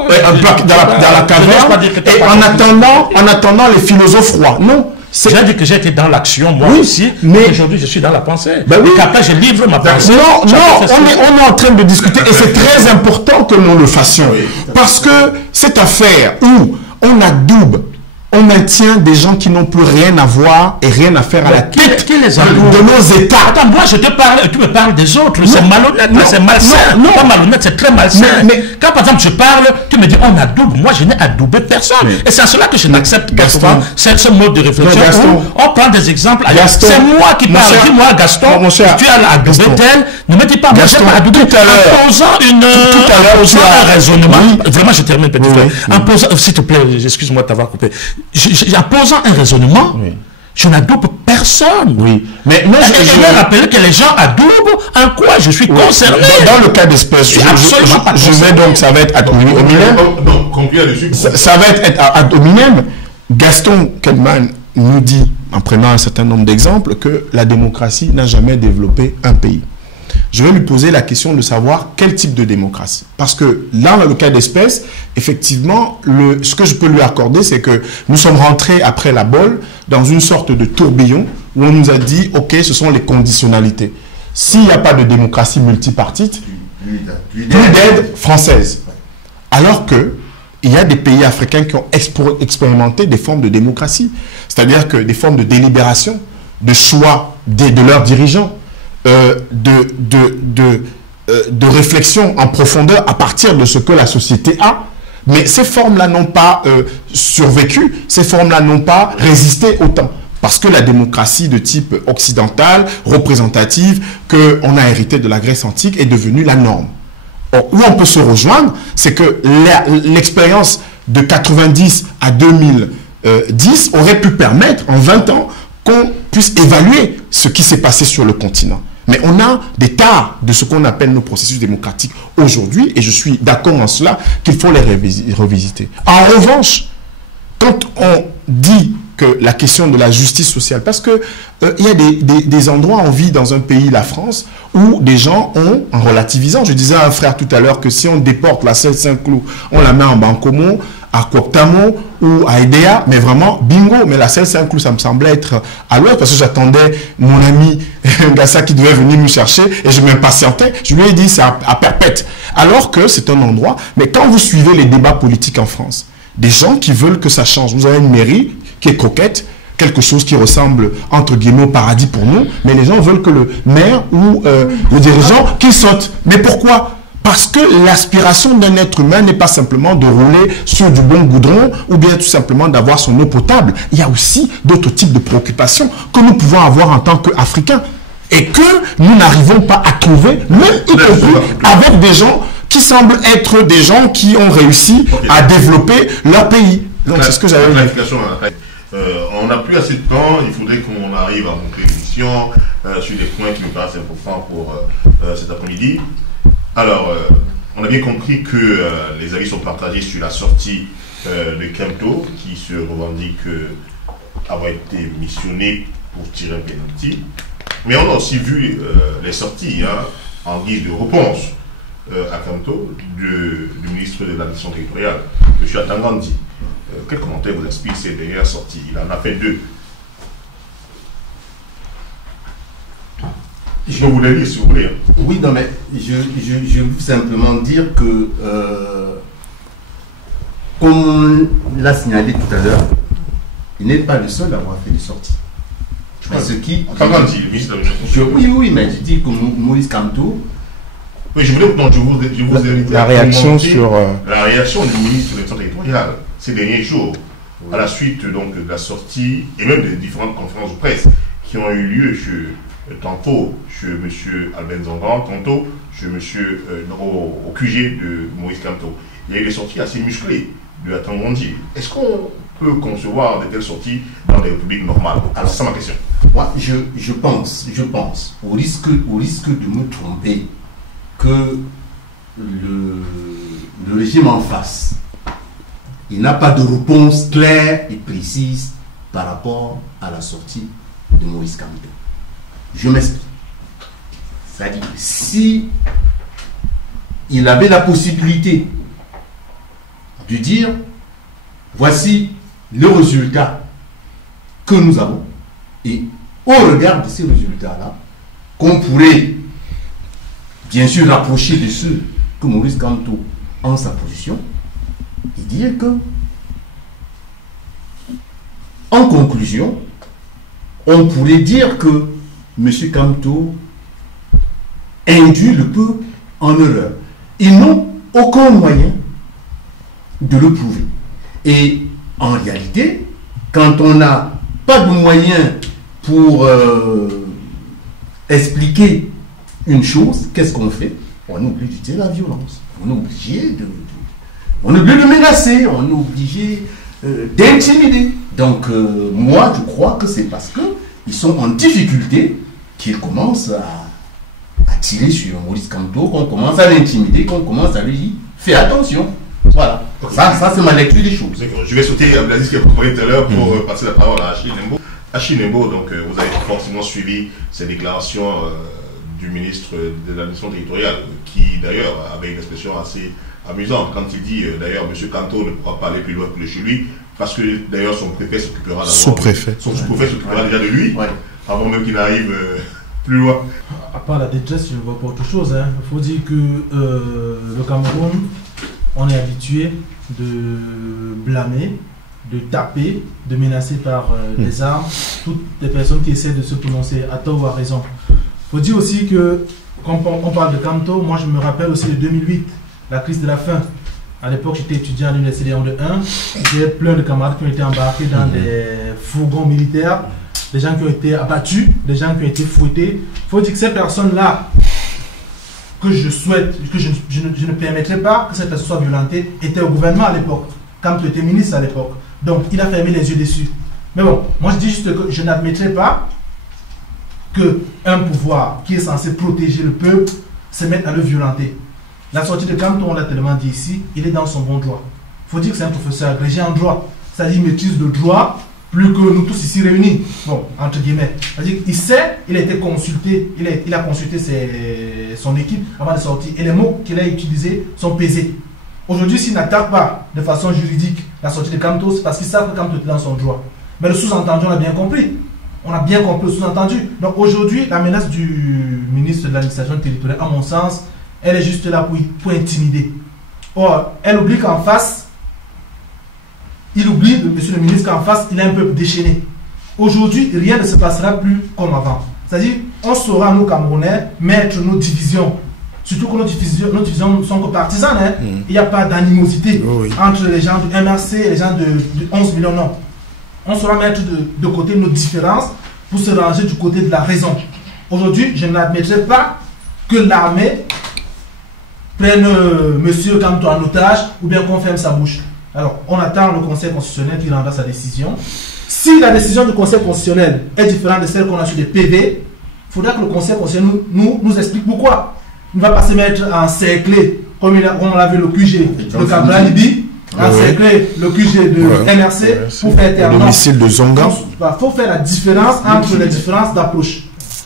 Dans la caverne. Et en attendant les philosophes rois. Non. J'ai dit que j'étais dans l'action, moi aussi, mais aujourd'hui je suis dans la pensée. Ben oui. Et qu'après je livre ma pensée. Non, on est en train de discuter et c'est très important que nous le fassions. Parce que cette affaire où on adoube, on maintient des gens qui n'ont plus rien à voir et rien à faire à la tête de nos États. Attends, moi je te parle, tu me parles des autres, c'est malhonnête, c'est malsain. Non, pas malhonnête, c'est très malsain. Mais quand par exemple je parle, tu me dis on adoube, moi je n'ai adoubé personne. Et c'est à cela que je n'accepte pas souvent ce mode de réflexion. On prend des exemples. C'est moi qui parle. Dis-moi Gaston, tu as adoubé tel, ne me dis pas moi j'ai pas adoubé. En posant un raisonnement, vraiment je termine petit frère. En posant, s'il te plaît, excuse-moi de t'avoir coupé. En posant un raisonnement, je n'adoube personne. Oui. Mais je vais rappeler que les gens adoubent en quoi je suis concerné. Dans le cas d'espèce, je vais donc, ça va être ad hominem. Ça va être ad hominem. Gaston Kelman nous dit, en prenant un certain nombre d'exemples, que la démocratie n'a jamais développé un pays. Je vais lui poser la question de savoir quel type de démocratie. Parce que là, dans le cas d'espèce, effectivement, ce que je peux lui accorder, c'est que nous sommes rentrés après la bolle dans une sorte de tourbillon où on nous a dit, OK, ce sont les conditionnalités. S'il n'y a pas de démocratie multipartite, plus d'aide française. Alors que il y a des pays africains qui ont expérimenté des formes de démocratie. C'est-à-dire que des formes de délibération, de choix de leurs dirigeants, de réflexion en profondeur à partir de ce que la société a. Mais ces formes-là n'ont pas survécu, ces formes-là n'ont pas résisté au temps. Parce que la démocratie de type occidental, représentative, qu'on a hérité de la Grèce antique, est devenue la norme. Or, où on peut se rejoindre, c'est que l'expérience de 90 à 2010 aurait pu permettre, en 20 ans, qu'on puisse évaluer ce qui s'est passé sur le continent. Mais on a des tares de ce qu'on appelle nos processus démocratiques aujourd'hui, et je suis d'accord en cela qu'il faut les revisiter. En revanche, quand on dit que la question de la justice sociale, parce que il y a des endroits, on vit dans un pays, la France, où des gens ont, en relativisant, je disais à un frère tout à l'heure que si on déporte la Selle Saint-Cloud, on la met en Bancomo, à Kwaptamo ou à Edea, mais vraiment bingo. Mais la Selle Saint-Cloud, ça me semblait être à l'ouest parce que j'attendais mon ami Ngassa qui devait venir me chercher et je m'impatientais. Je lui ai dit c'est à perpète. Alors que c'est un endroit, mais quand vous suivez les débats politiques en France, des gens qui veulent que ça change. Vous avez une mairie qui est coquette, quelque chose qui ressemble entre guillemets au paradis pour nous, mais les gens veulent que le maire ou le dirigeant qu'il saute. Mais pourquoi ? Parce que l'aspiration d'un être humain n'est pas simplement de rouler sur du bon goudron ou bien tout simplement d'avoir son eau potable. Il y a aussi d'autres types de préoccupations que nous pouvons avoir en tant qu'Africains et que nous n'arrivons pas à trouver, même y compris avec des gens qui semblent être des gens qui ont réussi à développer leur pays. Donc c'est ce que j'avais dit. On n'a plus assez de temps, il faudrait qu'on arrive à conclure l'émission sur des points qui me paraissent importants pour cet après-midi. Alors, on a bien compris que les avis sont partagés sur la sortie de Kemto, qui se revendique avoir été missionné pour tirer un penalty. Mais on a aussi vu les sorties en guise de réponse à Kemto du ministre de l'administration territoriale, M. Atangandi. Quel commentaire vous inspire ces dernières sorties? Il en a fait 2. Je peux vous le lire si vous voulez. Oui, non, mais je veux simplement dire que, comme l'a signalé tout à l'heure, il n'est pas le seul à avoir fait des sorties. Mais ce qui. Le ministre de l'administration. Oui, mais je dis que Maurice Kamto. Oui, je vous ai la réaction sur. La réaction du ministre de l'administration territoriale ces derniers jours, à la suite donc, de la sortie et même des différentes conférences de presse qui ont eu lieu tantôt chez M. Albin Zongan, tantôt chez M. Au QG de Maurice Kamto. Il y a eu des sorties assez musclées de Atangandi. Est-ce qu'on peut concevoir de telles sorties dans des républiques normales? Alors, c'est ça ma question. Moi, je pense, au risque de me tromper, que le régime en face, il n'a pas de réponse claire et précise par rapport à la sortie de Maurice Kamto. Je m'explique. C'est-à-dire, si il avait la possibilité de dire, voici le résultat que nous avons. Et au regard de ces résultats-là, qu'on pourrait bien sûr rapprocher de ceux que Maurice Kamto a en sa position, et dire que, en conclusion, on pourrait dire que M. Kamto induit le peuple en erreur. Ils n'ont aucun moyen de le prouver. Et en réalité, quand on n'a pas de moyens pour expliquer une chose, qu'est-ce qu'on fait? On est obligé d'utiliser la violence. On est obligé de menacer, on est obligé d'intimider. Donc, moi, je crois que c'est parce qu'ils sont en difficulté qu'ils commencent à tirer sur Maurice Kamto, qu'on commence à l'intimider, qu'on commence à lui dire fais attention. Voilà. Ça c'est ma lecture des choses. Je vais sauter Abdelaziz qui a parlé tout à l'heure pour passer la parole à Achille Nembo. Achille Nembo, donc vous avez forcément suivi ces déclarations du ministre de l'administration territoriale, qui d'ailleurs avait une expression assez amusante quand il dit d'ailleurs M. Kamto ne pourra pas aller plus loin que le chez lui, parce que d'ailleurs son préfet s'occupera d'abord. Sous-préfet. Son sous-préfet s'occupera déjà de lui, avant même qu'il n'arrive plus loin. À part la détresse, je ne vois pas autre chose. Il faut dire que le Cameroun, on est habitué de blâmer, de taper, de menacer par des armes toutes les personnes qui essaient de se prononcer à tort ou à raison. Il faut dire aussi que quand on parle de Kamto, moi je me rappelle aussi de 2008, la crise de la faim. À l'époque, j'étais étudiant à l'université de 1. J'ai plein de camarades qui ont été embarqués dans des fourgons militaires, des gens qui ont été abattus, des gens qui ont été fouettés. Il faut dire que ces personnes-là, que je souhaite, que je ne permettrai pas que cette personne soit violentée, étaient au gouvernement à l'époque, quand tu étais ministre à l'époque. Donc, il a fermé les yeux dessus. Mais bon, moi je dis juste que je n'admettrai pas qu'un pouvoir qui est censé protéger le peuple se mette à le violenter. La sortie de Kamto, on l'a tellement dit ici, il est dans son bon droit. Il faut dire que c'est un professeur agrégé en droit. C'est-à-dire qu'il maîtrise le droit plus que nous tous ici réunis. Bon, entre guillemets. C'est-à-dire qu'il sait, il a été consulté, il a consulté son équipe avant de sortir. Et les mots qu'il a utilisés sont pesés. Aujourd'hui, s'il n'attaque pas de façon juridique la sortie de Kamto, c'est parce qu'il savent que Kamto est dans son droit. Mais le sous-entendu, on a bien compris. On a bien compris le sous-entendu. Donc aujourd'hui, la menace du ministre de l'administration territoriale, à mon sens, elle est juste là pour intimider. Or, elle oublie qu'en face, il oublie, monsieur le ministre, qu'en face, il est un peu déchaîné. Aujourd'hui, rien ne se passera plus comme avant. C'est-à-dire, on saura, nous, Camerounais, mettre nos divisions. Surtout que nos divisions ne sont que partisanes. Hein. Il n'y a pas d'animosité entre les gens du MRC et les gens de 11 millions. Non. On saura mettre de côté nos différences pour se ranger du côté de la raison. Aujourd'hui, je n'admettrai pas que l'armée prenne monsieur Kamto en otage ou bien qu'on ferme sa bouche. Alors, on attend le Conseil constitutionnel qui rendra sa décision. Si la décision du Conseil constitutionnel est différente de celle qu'on a sur des PV, il faudra que le Conseil constitutionnel nous explique pourquoi. Il ne va pas se mettre à encercler, comme on l'a vu le QG de Cabral Libi, encercler le QG de NRC pour faire taire. Le domicile de Zonga. Il faut faire la différence entre les différences d'approche.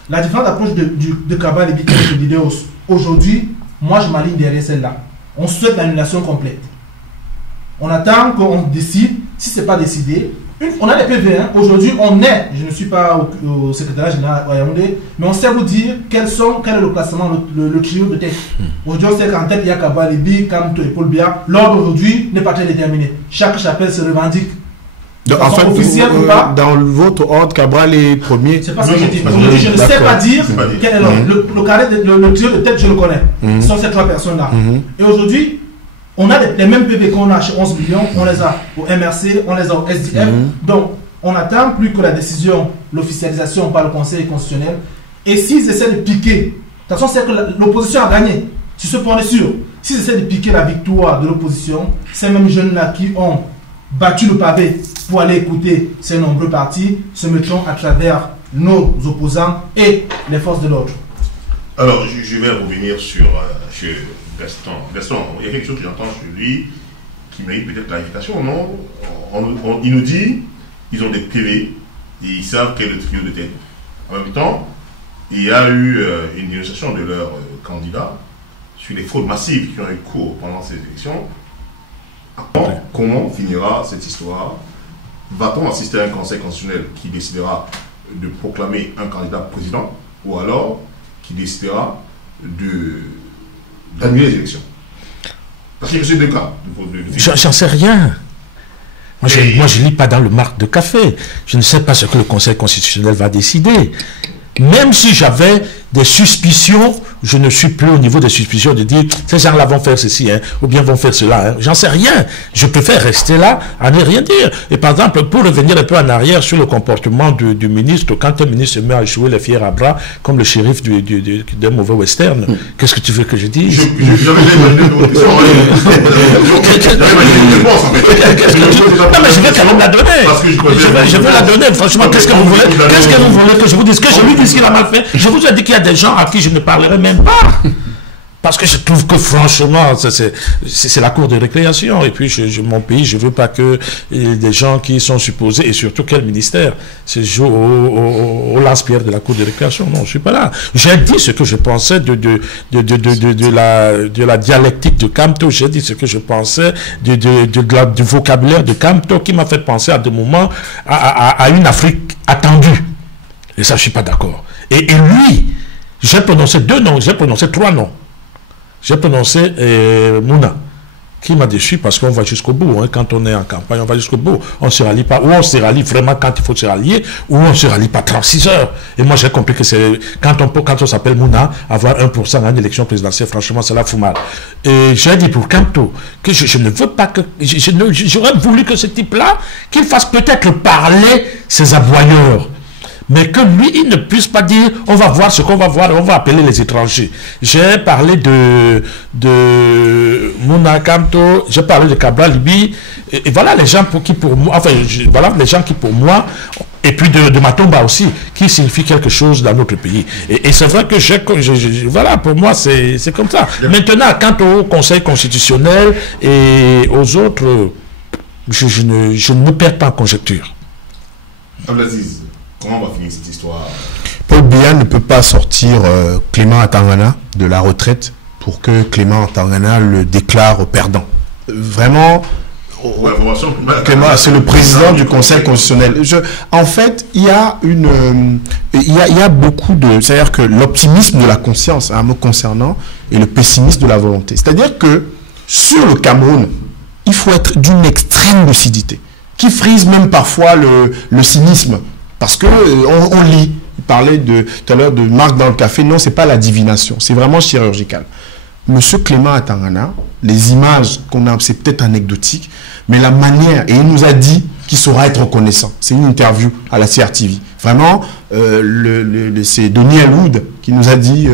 La différence d'approche de Cabral Libi et de Dideos. Aujourd'hui, moi je m'aligne derrière celle-là. On souhaite l'annulation complète. On attend qu'on décide. Si ce n'est pas décidé, on a des PV. Hein. Aujourd'hui, on est, je ne suis pas au secrétariat général à Yaoundé, mais on sait vous dire quel est le classement, le trio de tête. Aujourd'hui, on sait qu'en tête, il y a Kaba Libi, Kamto et Paul Biya. L'ordre aujourd'hui n'est pas très déterminé. Chaque chapelle se revendique. Donc, en fait, dans votre ordre, Cabral est premier. C'est pas ce que j'ai dit. Aujourd'hui, je ne sais pas dire quel est l'ordre. Le trio de tête, je le connais. Ce sont ces trois personnes-là. Et aujourd'hui, on a les mêmes PV qu'on a chez 11 millions, on les a au MRC, on les a au SDF. Donc, on n'attend plus que la décision, l'officialisation par le Conseil constitutionnel. Et s'ils essaient de piquer, de toute façon, c'est que l'opposition a gagné. Sur ce point, on est sûr. S'ils essaient de piquer la victoire de l'opposition, ces mêmes jeunes-là qui ont battu le pavé pour aller écouter ces nombreux partis se mettront à travers nos opposants et les forces de l'ordre. Alors, je vais revenir sur Gaston. Gaston, il y a quelque chose que j'entends sur lui qui mérite peut-être clarification, non? Il nous dit qu'ils ont des PV et ils savent quel est le trio de tête. En même temps, il y a eu une dénonciation de leurs candidats sur les fraudes massives qui ont eu cours pendant ces élections. Comment finira cette histoire va-t-on assister à un conseil constitutionnel qui décidera de proclamer un candidat président ou alors qui décidera d'annuler les élections? Parce qu'il y a deux cas. J'en sais rien. Moi, je ne lis pas dans le marc de café. Je ne sais pas ce que le Conseil constitutionnel va décider. Même si j'avais des suspicions, je ne suis plus au niveau des suspicions de dire ces gens-là vont faire ceci, hein, ou bien vont faire cela. Hein. J'en sais rien. Je préfère rester là à ne rien dire. Et par exemple, pour revenir un peu en arrière sur le comportement du ministre, quand un ministre se met à jouer les fiers à bras, comme le shérif d'un mauvais western, qu'est-ce que tu veux que je dise? Non, mais je veux quand même la donner. Je veux la donner. Franchement, qu'est-ce que vous voulez? Qu'est-ce que vous voulez que je vous dise? Que je lui dise qu'il a mal fait? Je vous ai dit qu'il y a des gens à qui je ne parlerai même pas. Parce que je trouve que franchement, c'est la cour de récréation. Et puis, mon pays, je ne veux pas que des gens qui sont supposés, et surtout quel ministère, se jouent au lance-pierre de la cour de récréation. Non, je ne suis pas là. J'ai dit ce que je pensais de la dialectique de Camto. J'ai dit ce que je pensais du vocabulaire de Camto qui m'a fait penser à des moments à une Afrique attendue. Et ça, je ne suis pas d'accord. Et lui, j'ai prononcé 2 noms, j'ai prononcé 3 noms. J'ai prononcé Mouna, qui m'a déçu parce qu'on va jusqu'au bout. Hein. Quand on est en campagne, on va jusqu'au bout. On ne se rallie pas. Ou on se rallie vraiment quand il faut se rallier, ou on ne se rallie pas 36 heures. Et moi, j'ai compris que c'est quand on s'appelle Mouna, avoir 1% dans une élection présidentielle, franchement, cela fout mal. Et j'ai dit pour Camto que je ne veux pas que... J'aurais voulu que ce type-là, qu'il fasse peut-être parler ses aboyeurs. Mais que lui, il ne puisse pas dire, on va voir ce qu'on va voir, on va appeler les étrangers. J'ai parlé de Mouna Camto, j'ai parlé de Cabral Libi, et voilà les gens qui pour moi, voilà les gens qui pour moi, et puis de Matomba aussi, qui signifie quelque chose dans notre pays. Et c'est vrai que voilà, pour moi, c'est comme ça. Maintenant, quant au Conseil constitutionnel et aux autres, je ne me perds pas en conjecture. Abdelaziz, comment va finir cette histoire? Paul Biya ne peut pas sortir Clément Atangana de la retraite pour que Clément Atangana le déclare perdant. Vraiment, Clément, c'est le président du Conseil constitutionnel. En fait, il y a beaucoup de... C'est-à-dire que l'optimisme de la conscience, un mot concernant, et le pessimisme de la volonté. C'est-à-dire que sur le Cameroun, il faut être d'une extrême lucidité, qui frise même parfois le cynisme. Parce que on lit, il parlait tout à l'heure de Marc dans le café, non, c'est pas la divination, c'est vraiment chirurgical. Monsieur Clément Atangana, les images qu'on a, c'est peut-être anecdotique, mais la manière, et il nous a dit qu'il saura être reconnaissant. C'est une interview à la CRTV. Vraiment, c'est Denis Elwood qui nous a dit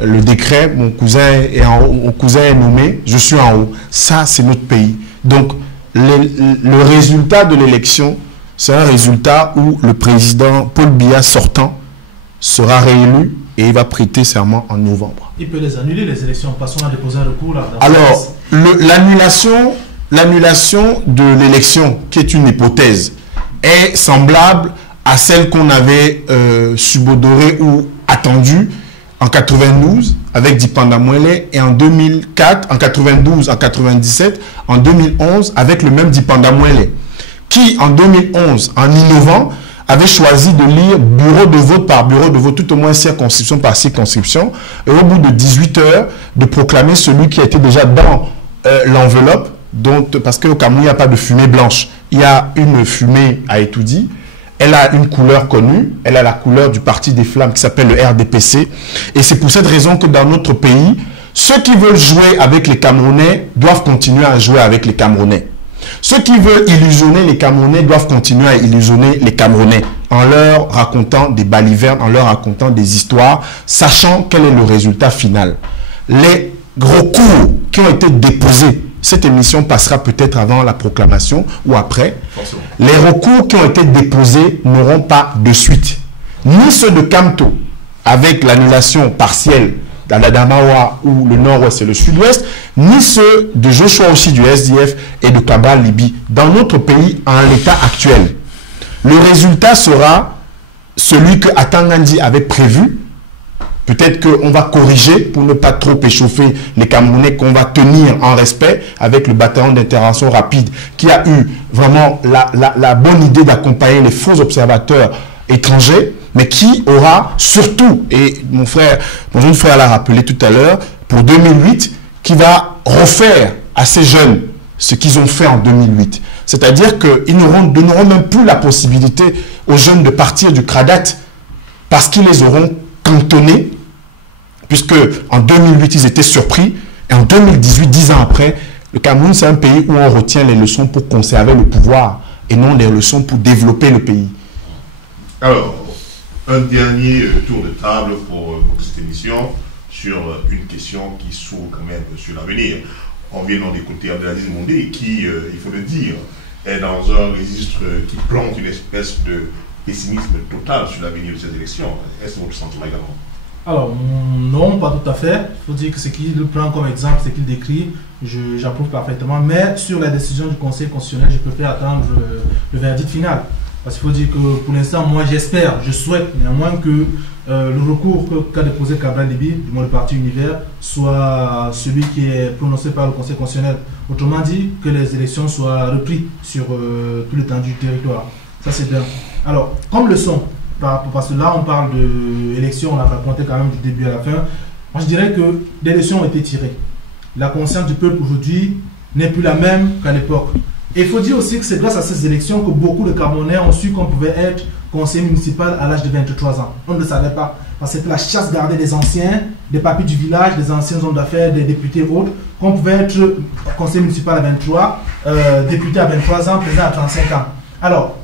le décret, mon cousin est nommé, je suis en haut. Ça, c'est notre pays. Donc, le résultat de l'élection, c'est un résultat où le président Paul Biya sortant sera réélu et il va prêter serment en novembre. Il peut les annuler, les élections. Passons à déposer un recours là. Alors, l'annulation de l'élection, qui est une hypothèse, est semblable à celle qu'on avait subodorée ou attendue en 92 avec Dipanda Mwele et en 2004, en 92, en 97, en 2011 avec le même Dipanda Mwele, qui en 2011, en innovant, avait choisi de lire bureau de vote par bureau de vote, tout au moins circonscription par circonscription, et au bout de 18 heures, de proclamer celui qui était déjà dans l'enveloppe, parce qu'au Cameroun, il n'y a pas de fumée blanche. Il y a une fumée à Etoudi, elle a une couleur connue, elle a la couleur du Parti des Flammes qui s'appelle le RDPC, et c'est pour cette raison que dans notre pays, ceux qui veulent jouer avec les Camerounais doivent continuer à jouer avec les Camerounais. Ceux qui veulent illusionner les Camerounais doivent continuer à illusionner les Camerounais en leur racontant des balivernes, en leur racontant des histoires, sachant quel est le résultat final. Les recours qui ont été déposés, cette émission passera peut-être avant la proclamation ou après. Forcément. Les recours qui ont été déposés n'auront pas de suite. Ni ceux de Camto, avec l'annulation partielle dans la Damawa ou le nord-ouest et le sud-ouest, ni ceux de Joshua aussi du SDF et de Cabral Libi dans notre pays en l'état actuel. Le résultat sera celui que Atangandi avait prévu Peut-être qu'on va corriger pour ne pas trop échauffer les Camerounais, qu'on va tenir en respect avec le bataillon d'intervention rapide qui a eu vraiment la bonne idée d'accompagner les faux observateurs étrangers, mais qui aura surtout, et mon jeune frère l'a rappelé tout à l'heure, pour 2008, qui va refaire à ces jeunes ce qu'ils ont fait en 2008. C'est-à-dire qu'ils donneront même plus la possibilité aux jeunes de partir du Cradat parce qu'ils les auront cantonnés, puisque en 2008, ils étaient surpris, et en 2018, 10 ans après, le Cameroun, c'est un pays où on retient les leçons pour conserver le pouvoir et non les leçons pour développer le pays. Alors, un dernier tour de table pour cette émission sur une question qui s'ouvre quand même sur l'avenir. On vient d'écouter Abdelaziz Mondé qui, il faut le dire, est dans un registre qui plante une espèce de pessimisme total sur l'avenir de cette élection. Est-ce votre sentiment également? Alors, non, pas tout à fait. Il faut dire que ce qu'il prend comme exemple, ce qu'il décrit, j'approuve parfaitement. Mais sur la décision du Conseil constitutionnel, je préfère attendre le verdict final. Parce qu'il faut dire que pour l'instant, moi j'espère, je souhaite néanmoins que le recours qu'a déposé Cabral Libi, du moins le parti Univers, soit celui qui est prononcé par le Conseil constitutionnel. Autrement dit, que les élections soient reprises sur tout l'étendue du territoire. Ça c'est bien. Alors, comme le sont, parce que là on parle d'élections, on a raconté quand même du début à la fin, moi je dirais que des leçons ont été tirées. La conscience du peuple aujourd'hui n'est plus la même qu'à l'époque. Et il faut dire aussi que c'est grâce à ces élections que beaucoup de Camerounais ont su qu'on pouvait être conseiller municipal à l'âge de 23 ans. On ne le savait pas. Parce que la chasse gardée des anciens, des papis du village, des anciens hommes d'affaires, des députés et autres, qu'on pouvait être conseiller municipal à 23, député à 23 ans, président à 35 ans. Alors,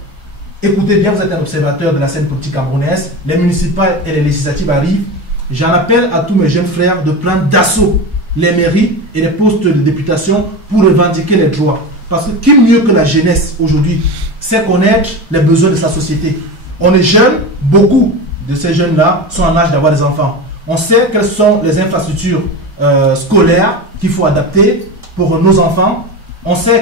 écoutez bien, vous êtes un observateur de la scène politique camerounaise, les municipales et les législatives arrivent. J'en appelle à tous mes jeunes frères de prendre d'assaut les mairies et les postes de députation pour revendiquer les droits. Parce que qui mieux que la jeunesse aujourd'hui sait connaître les besoins de sa société. On est jeunes, beaucoup de ces jeunes-là sont en âge d'avoir des enfants. On sait quelles sont les infrastructures scolaires qu'il faut adapter pour nos enfants. On sait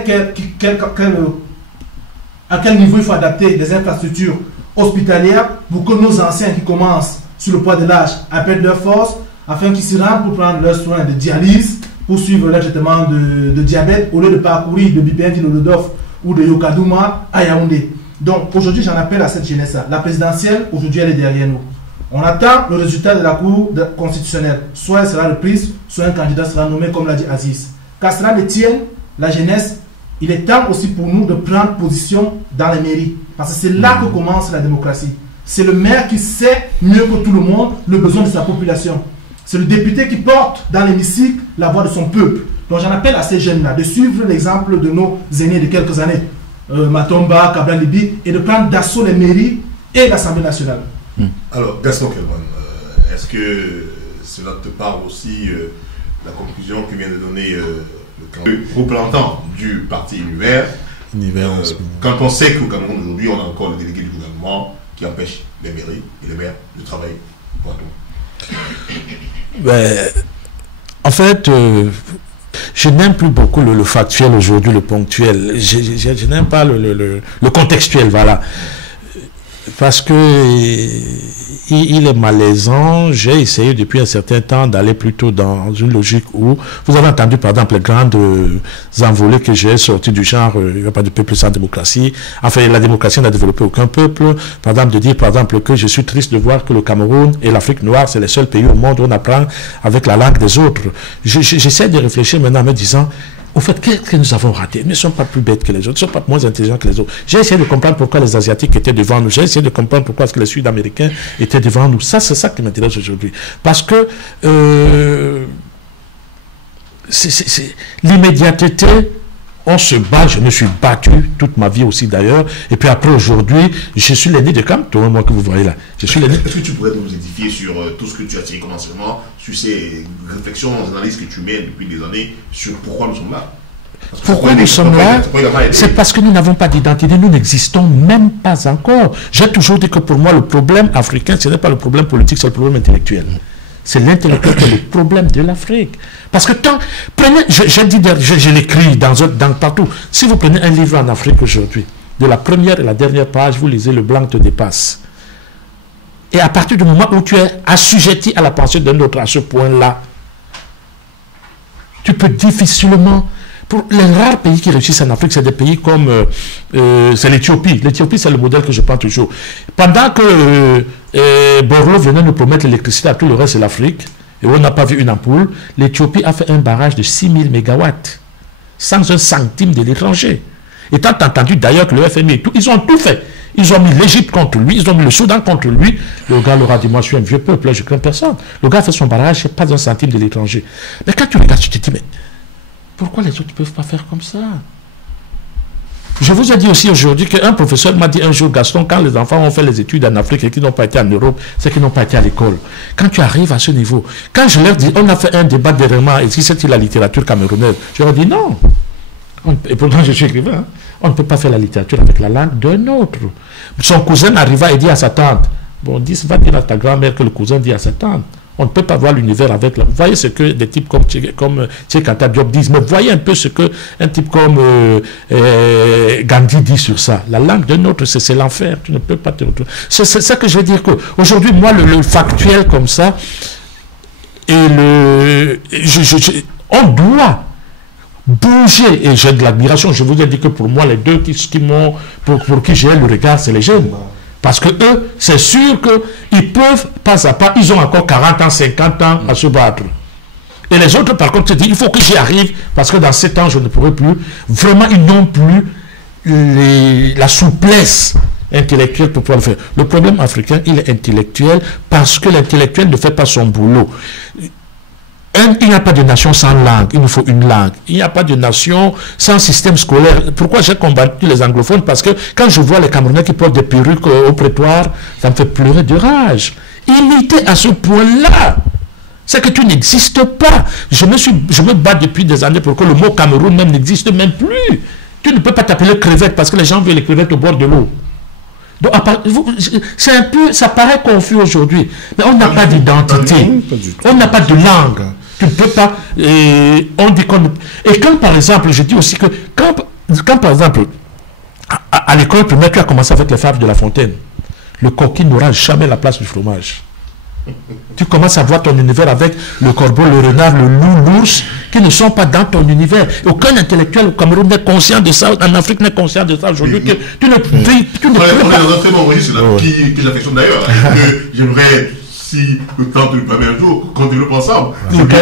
à quel niveau il faut adapter les infrastructures hospitalières pour que nos anciens qui commencent sur le poids de l'âge appellent leur force afin qu'ils se rendent pour prendre leurs soins de dialyse, pour suivre le traitement de diabète au lieu de parcourir de Bipin, Lodov ou de Yokadouma à Yaoundé. Donc aujourd'hui j'en appelle à cette jeunesse-là. La présidentielle aujourd'hui elle est derrière nous. On attend le résultat de la Cour constitutionnelle. Soit elle sera reprise, soit un candidat sera nommé comme l'a dit Aziz. Qu'à cela ne tienne, la jeunesse, il est temps aussi pour nous de prendre position dans les mairies. Parce que c'est là que commence la démocratie. C'est le maire qui sait mieux que tout le monde le besoin de sa population. C'est le député qui porte dans l'hémicycle la voix de son peuple. Donc j'en appelle à ces jeunes-là de suivre l'exemple de nos aînés de quelques années, Matomba, Cabral Libi, et de prendre d'assaut les mairies et l'Assemblée nationale. Alors, Gaston Kelman, est-ce que cela te parle aussi la conclusion que vient de donner le représentant du parti Univers, quand on sait qu'au Cameroun aujourd'hui, on a encore le délégué du gouvernement qui empêche les mairies et les maires de travailler pour tout? En fait, je n'aime plus beaucoup le factuel aujourd'hui, le ponctuel. Je n'aime pas le contextuel, voilà. Parce que il est malaisant. J'ai essayé depuis un certain temps d'aller plutôt dans une logique où vous avez entendu par exemple les grandes envolées que j'ai sorties du genre il n'y a pas de peuple sans démocratie. Enfin, la démocratie n'a développé aucun peuple. Par exemple, de dire par exemple que je suis triste de voir que le Cameroun et l'Afrique noire, c'est les seuls pays au monde où on apprend avec la langue des autres. J'essaie de réfléchir maintenant en me disant, au fait, qu'est-ce que nous avons raté? Ils ne sont pas plus bêtes que les autres, ils ne sont pas moins intelligents que les autres. J'ai essayé de comprendre pourquoi les Asiatiques étaient devant nous. J'ai essayé de comprendre pourquoi est-ce que les Sud-Américains étaient devant nous. Ça, c'est ça qui m'intéresse aujourd'hui. Parce que l'immédiateté, on se bat, je me suis battu toute ma vie aussi d'ailleurs. Et puis après aujourd'hui, je suis l'aîné de Camto, moi que vous voyez là. Je suis l'aîné. Est-ce que tu pourrais nous édifier sur tout ce que tu as tiré comme enseignement, sur ces réflexions, analyses que tu mets depuis des années, sur pourquoi nous sommes là? Pourquoi nous sommes là? C'est parce que nous n'avons pas d'identité, nous n'existons même pas encore. J'ai toujours dit que pour moi, le problème africain, ce n'est pas le problème politique, c'est le problème intellectuel. C'est l'intellectuel qui est le problème de l'Afrique. Parce que tant, prenez, je l'écris dans partout. Si vous prenez un livre en Afrique aujourd'hui, de la première et la dernière page, vous lisez Le blanc te dépasse. Et à partir du moment où tu es assujetti à la pensée d'un autre à ce point-là, tu peux difficilement... Pour les rares pays qui réussissent en Afrique, c'est des pays comme c'est l'Éthiopie. L'Éthiopie, c'est le modèle que je prends toujours. Pendant que Borloo venait nous promettre l'électricité à tout le reste de l'Afrique, et on n'a pas vu une ampoule, l'Éthiopie a fait un barrage de 6000 mégawatts, sans un centime de l'étranger. Et tant entendu d'ailleurs que le FMI et tout, ils ont tout fait. Ils ont mis l'Égypte contre lui, ils ont mis le Soudan contre lui. Le gars leur a dit, moi je suis un vieux peuple, là, je ne crains personne. Le gars fait son barrage, pas un centime de l'étranger. Mais quand tu regardes, tu te dis, mais pourquoi les autres ne peuvent pas faire comme ça? Je vous ai dit aussi aujourd'hui qu'un professeur m'a dit un jour, Gaston, quand les enfants ont fait les études en Afrique et qu'ils n'ont pas été en Europe, c'est qu'ils n'ont pas été à l'école. Quand tu arrives à ce niveau, quand je leur dis, on a fait un débat dernièrement, et si c'est la littérature camerounaise, je leur dis non. Et pourtant je suis écrivain, hein. On ne peut pas faire la littérature avec la langue d'un autre. Son cousin arriva et dit à sa tante, bon, va dire à ta grand-mère que le cousin dit à sa tante. On ne peut pas voir l'univers avec... Vous voyez ce que des types comme Tchekata Diop disent, mais voyez un peu ce qu'un type comme Gandhi dit sur ça. La langue d'un autre, c'est l'enfer. Tu ne peux pas te retrouver. C'est ça que je veux dire. Aujourd'hui, moi, le factuel comme ça, et on doit bouger. Et j'ai de l'admiration. Je vous ai dit que pour moi, les deux pour qui j'ai le regard, c'est les jeunes. Parce que eux, c'est sûr qu'ils peuvent, pas à pas, ils ont encore 40 ans, 50 ans à se battre. Et les autres, par contre, se disent, il faut que j'y arrive, parce que dans 7 ans, je ne pourrai plus. Vraiment, ils n'ont plus la souplesse intellectuelle pour pouvoir le faire. Le problème africain, il est intellectuel, parce que l'intellectuel ne fait pas son boulot. Il n'y a pas de nation sans langue, il nous faut une langue. Il n'y a pas de nation sans système scolaire. Pourquoi j'ai combattu les anglophones? Parce que quand je vois les Camerounais qui portent des perruques au prétoire, ça me fait pleurer de rage. Imiter à ce point-là, c'est que tu n'existes pas. Je me bats depuis des années pour que le mot Cameroun même n'existe même plus. Tu ne peux pas t'appeler crevette parce que les gens veulent les crevettes au bord de l'eau. Donc, c'est un peu, ça paraît confus aujourd'hui, mais on n'a pas d'identité, on n'a pas de langue. Tu ne peux pas, on dit qu'on... Et quand par exemple, je dis aussi que, quand par exemple, à l'école primaire, tu as commencé avec les fables de La Fontaine, le coquin n'aura jamais la place du fromage. Tu commences à voir ton univers avec le corbeau, le renard, le loup, l'ours, qui ne sont pas dans ton univers. Aucun intellectuel au Cameroun n'est conscient de ça, en Afrique n'est conscient de ça aujourd'hui. Que tu ne peux pas... On est dans un très bon registre, que j'affectionne d'ailleurs, que j'aimerais, si le temps te le permet un jour, continuer ensemble.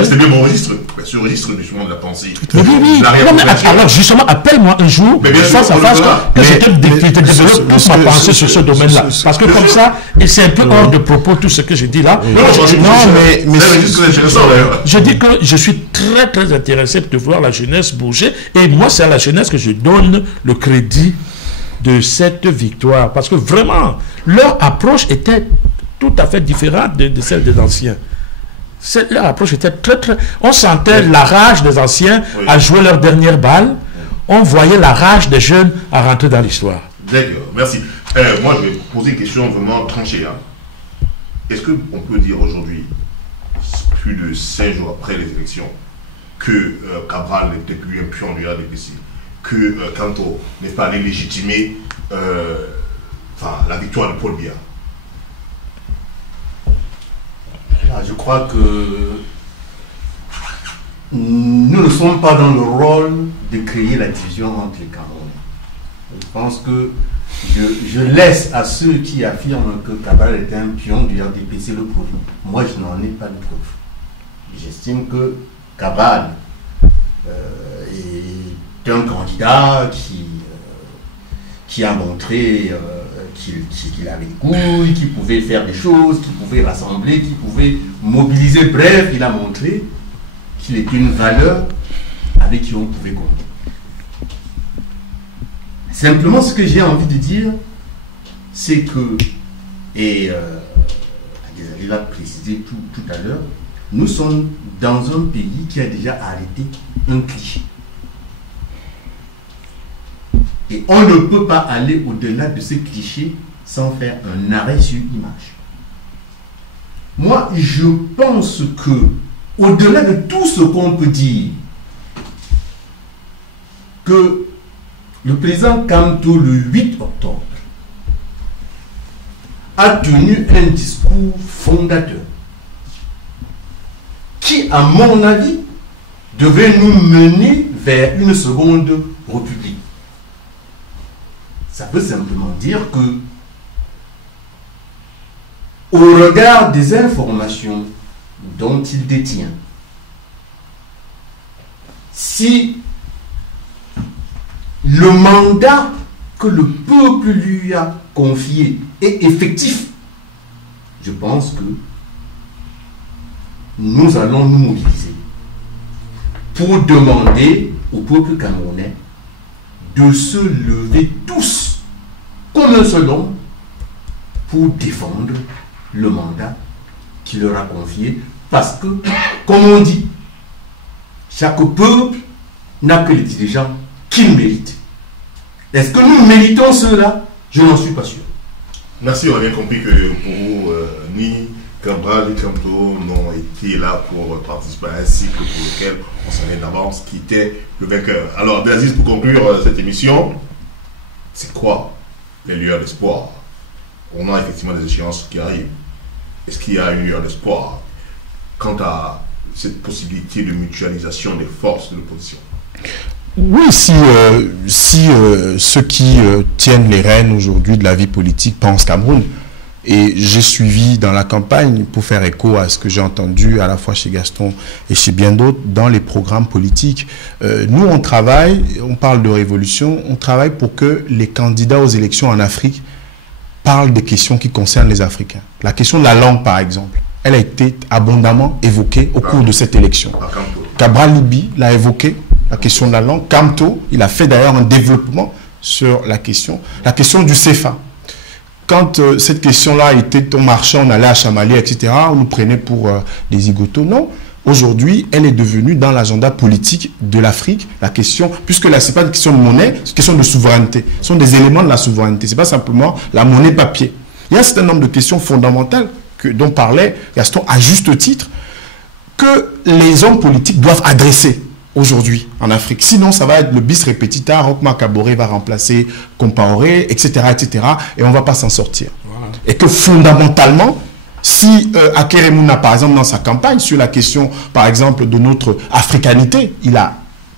C'est bien mon registre, ce registre justement de la pensée. Oui. Non, mais alors justement, appelle-moi un jour, face à face, que je te développe toute ma pensée sur ce domaine-là. Parce que comme ça, c'est un peu hors de propos tout ce que je dis là. Je dis que je suis très très intéressé de voir la jeunesse bouger. Et moi, c'est à la jeunesse que je donne le crédit de cette victoire. Parce que vraiment, leur approche était tout à fait différente de celle des anciens. Leur approche était très... On sentait la rage des anciens à jouer leur dernière balle. On voyait la rage des jeunes à rentrer dans l'histoire. D'accord, merci. Moi, je vais poser une question vraiment tranchée. Hein. Est-ce qu'on peut dire aujourd'hui, plus de 5 jours après les élections, que Cabral n'était plus un pion du RDPC, que Kanto n'est pas allé légitimer la victoire de Paul Biya? Je crois que nous ne sommes pas dans le rôle de créer la division entre les Camerounais. Je pense que je laisse à ceux qui affirment que Cabral était un pion du RDPC le prouver. Moi, je n'en ai pas de preuve. J'estime que Cabral est un candidat qui a montré qu'il avait le couilles, qu'il pouvait faire des choses, qu'il pouvait rassembler, qu'il pouvait mobiliser. Bref, il a montré qu'il était une valeur avec qui on pouvait compter. Simplement, ce que j'ai envie de dire, c'est que, et Adézali l'a précisé tout à l'heure, nous sommes dans un pays qui a déjà arrêté un cliché. Et on ne peut pas aller au-delà de ce cliché sans faire un arrêt sur image. Moi, je pense que, au-delà de tout ce qu'on peut dire, que le président Kamto, le 8 octobre, a tenu un discours fondateur qui, à mon avis, devait nous mener vers une seconde république. Ça veut simplement dire que, au regard des informations dont il détient, si le mandat que le peuple lui a confié est effectif, je pense que nous allons nous mobiliser pour demander au peuple camerounais de se lever tous comme un seul homme pour défendre le mandat qu'il leur a confié, parce que, comme on dit, chaque peuple n'a que les dirigeants qu'il mérite. Est-ce que nous méritons cela? Je n'en suis pas sûr. Merci, on a bien compris que pour vous, ni Cabral ni Kamto n'ont été là pour participer à un cycle pour lequel on s'en est d'avance qui était le vainqueur. Alors, Abdelaziz, pour conclure cette émission, c'est quoi les lueurs d'espoir? On a effectivement des échéances qui arrivent. Est-ce qu'il y a une lueur d'espoir quant à cette possibilité de mutualisation des forces de l'opposition? Oui, si ceux qui tiennent les rênes aujourd'hui de la vie politique pensent Cameroun, et j'ai suivi dans la campagne, pour faire écho à ce que j'ai entendu à la fois chez Gaston et chez bien d'autres, dans les programmes politiques, nous on travaille, on parle de révolution, on travaille pour que les candidats aux élections en Afrique parlent des questions qui concernent les Africains. La question de la langue, par exemple, elle a été abondamment évoquée au cours de cette élection. Cabral Libi l'a évoqué, la question de la langue. Kamto, il a fait d'ailleurs un développement sur la question du CFA. Quand cette question-là était au marché, on allait à Chamalier, etc., on nous prenait pour des zigotos. Non, aujourd'hui, elle est devenue dans l'agenda politique de l'Afrique, la question, puisque là, ce n'est pas une question de monnaie, c'est une question de souveraineté. Ce sont des éléments de la souveraineté, ce n'est pas simplement la monnaie papier. Il y a un certain nombre de questions fondamentales dont parlait Gaston à juste titre, que les hommes politiques doivent adresser aujourd'hui en Afrique. Sinon, ça va être le bis repetita, Roch Kaboré va remplacer Compaoré, etc., etc., et on ne va pas s'en sortir. Voilà. Et que fondamentalement, si Akeremouna, par exemple, dans sa campagne, sur la question, par exemple, de notre africanité,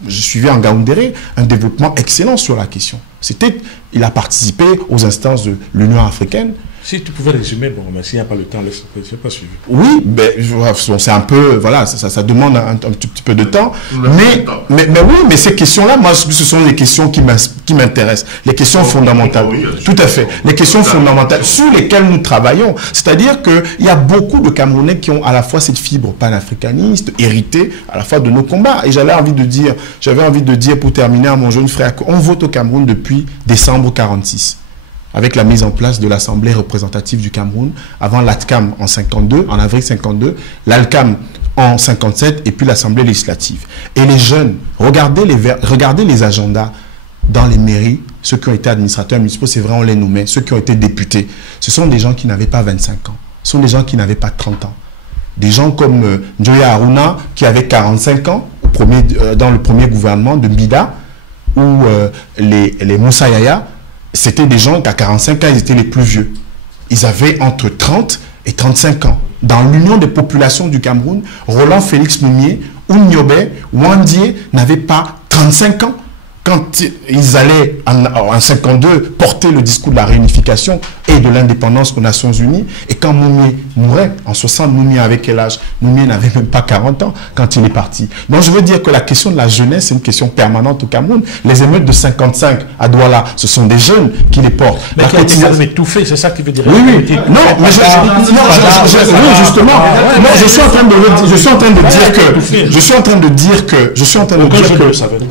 je suivais en Gaoundéré, un développement excellent sur la question. Il a participé aux instances de l'Union africaine. Si tu pouvais résumer, bon, mais s'il n'y a pas le temps, je n'ai pas suivi. Oui, c'est un peu, voilà, ça demande un petit peu de temps. Mais oui, mais ces questions-là, moi, ce sont les questions qui m'intéressent. Les questions fondamentales. Tout à fait. Les questions fondamentales sur lesquelles nous travaillons. C'est-à-dire qu'il y a beaucoup de Camerounais qui ont à la fois cette fibre panafricaniste, héritée à la fois de nos combats. Et j'avais envie de dire, pour terminer à mon jeune frère, qu'on vote au Cameroun depuis décembre 1946. Avec la mise en place de l'Assemblée représentative du Cameroun, avant l'ATCAM en 52, en avril 52, l'ALCAM en 57 et puis l'Assemblée législative. Et les jeunes, regardez les agendas dans les mairies, ceux qui ont été administrateurs municipaux, c'est vrai, on les nommait, ceux qui ont été députés, ce sont des gens qui n'avaient pas 25 ans, ce sont des gens qui n'avaient pas 30 ans. Des gens comme Njoya Aruna, qui avait 45 ans dans le premier gouvernement de Mbida, ou les Moussa Yaya, c'était des gens qu'à 45 ans, ils étaient les plus vieux. Ils avaient entre 30 et 35 ans. Dans l'Union des populations du Cameroun, Roland Félix Moumié, Ouniobe, Wandié n'avaient pas 35 ans. Quand ils allaient en 52 porter le discours de la réunification et de l'indépendance aux Nations Unies, et quand Moumié mourait, en 60, Moumié avait quel âge? Moumié n'avait même pas 40 ans quand il est parti. Donc je veux dire que la question de la jeunesse, c'est une question permanente au Cameroun. Les émeutes de 55 à Douala, ce sont des jeunes qui les portent. Mais qui ont été étouffés, c'est ça qui veut dire. Oui, oui. Non, mais justement, je suis en train de dire que,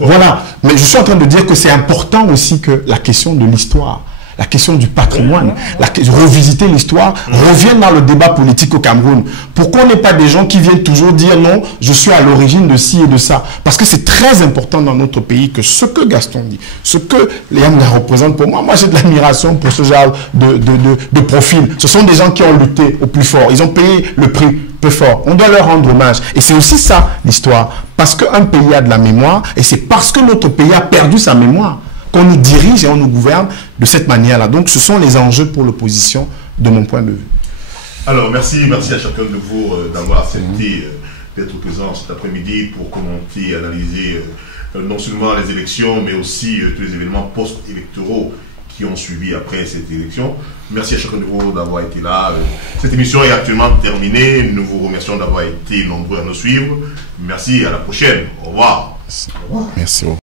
voilà, mais je suis en train de dire que c'est important aussi que la question de l'histoire, la question du patrimoine, revisiter l'histoire, revienne dans le débat politique au Cameroun. Pourquoi on n'est pas des gens qui viennent toujours dire non, je suis à l'origine de ci et de ça? Parce que c'est très important dans notre pays que ce que Gaston dit, ce que les Yamna représentent pour moi, j'ai de l'admiration pour ce genre de profil. Ce sont des gens qui ont lutté au plus fort, ils ont payé le prix peu fort. On doit leur rendre hommage. Et c'est aussi ça, l'histoire. Parce qu'un pays a de la mémoire, et c'est parce que notre pays a perdu sa mémoire qu'on nous dirige et on nous gouverne de cette manière-là. Donc, ce sont les enjeux pour l'opposition de mon point de vue. Alors, merci à chacun de vous d'avoir accepté d'être présent cet après-midi pour commenter, analyser non seulement les élections, mais aussi tous les événements post-électoraux qui ont suivi après cette élection. Merci à chacun de vous d'avoir été là. Cette émission est actuellement terminée. Nous vous remercions d'avoir été nombreux à nous suivre. Merci, à la prochaine. Au revoir. Merci. Au revoir.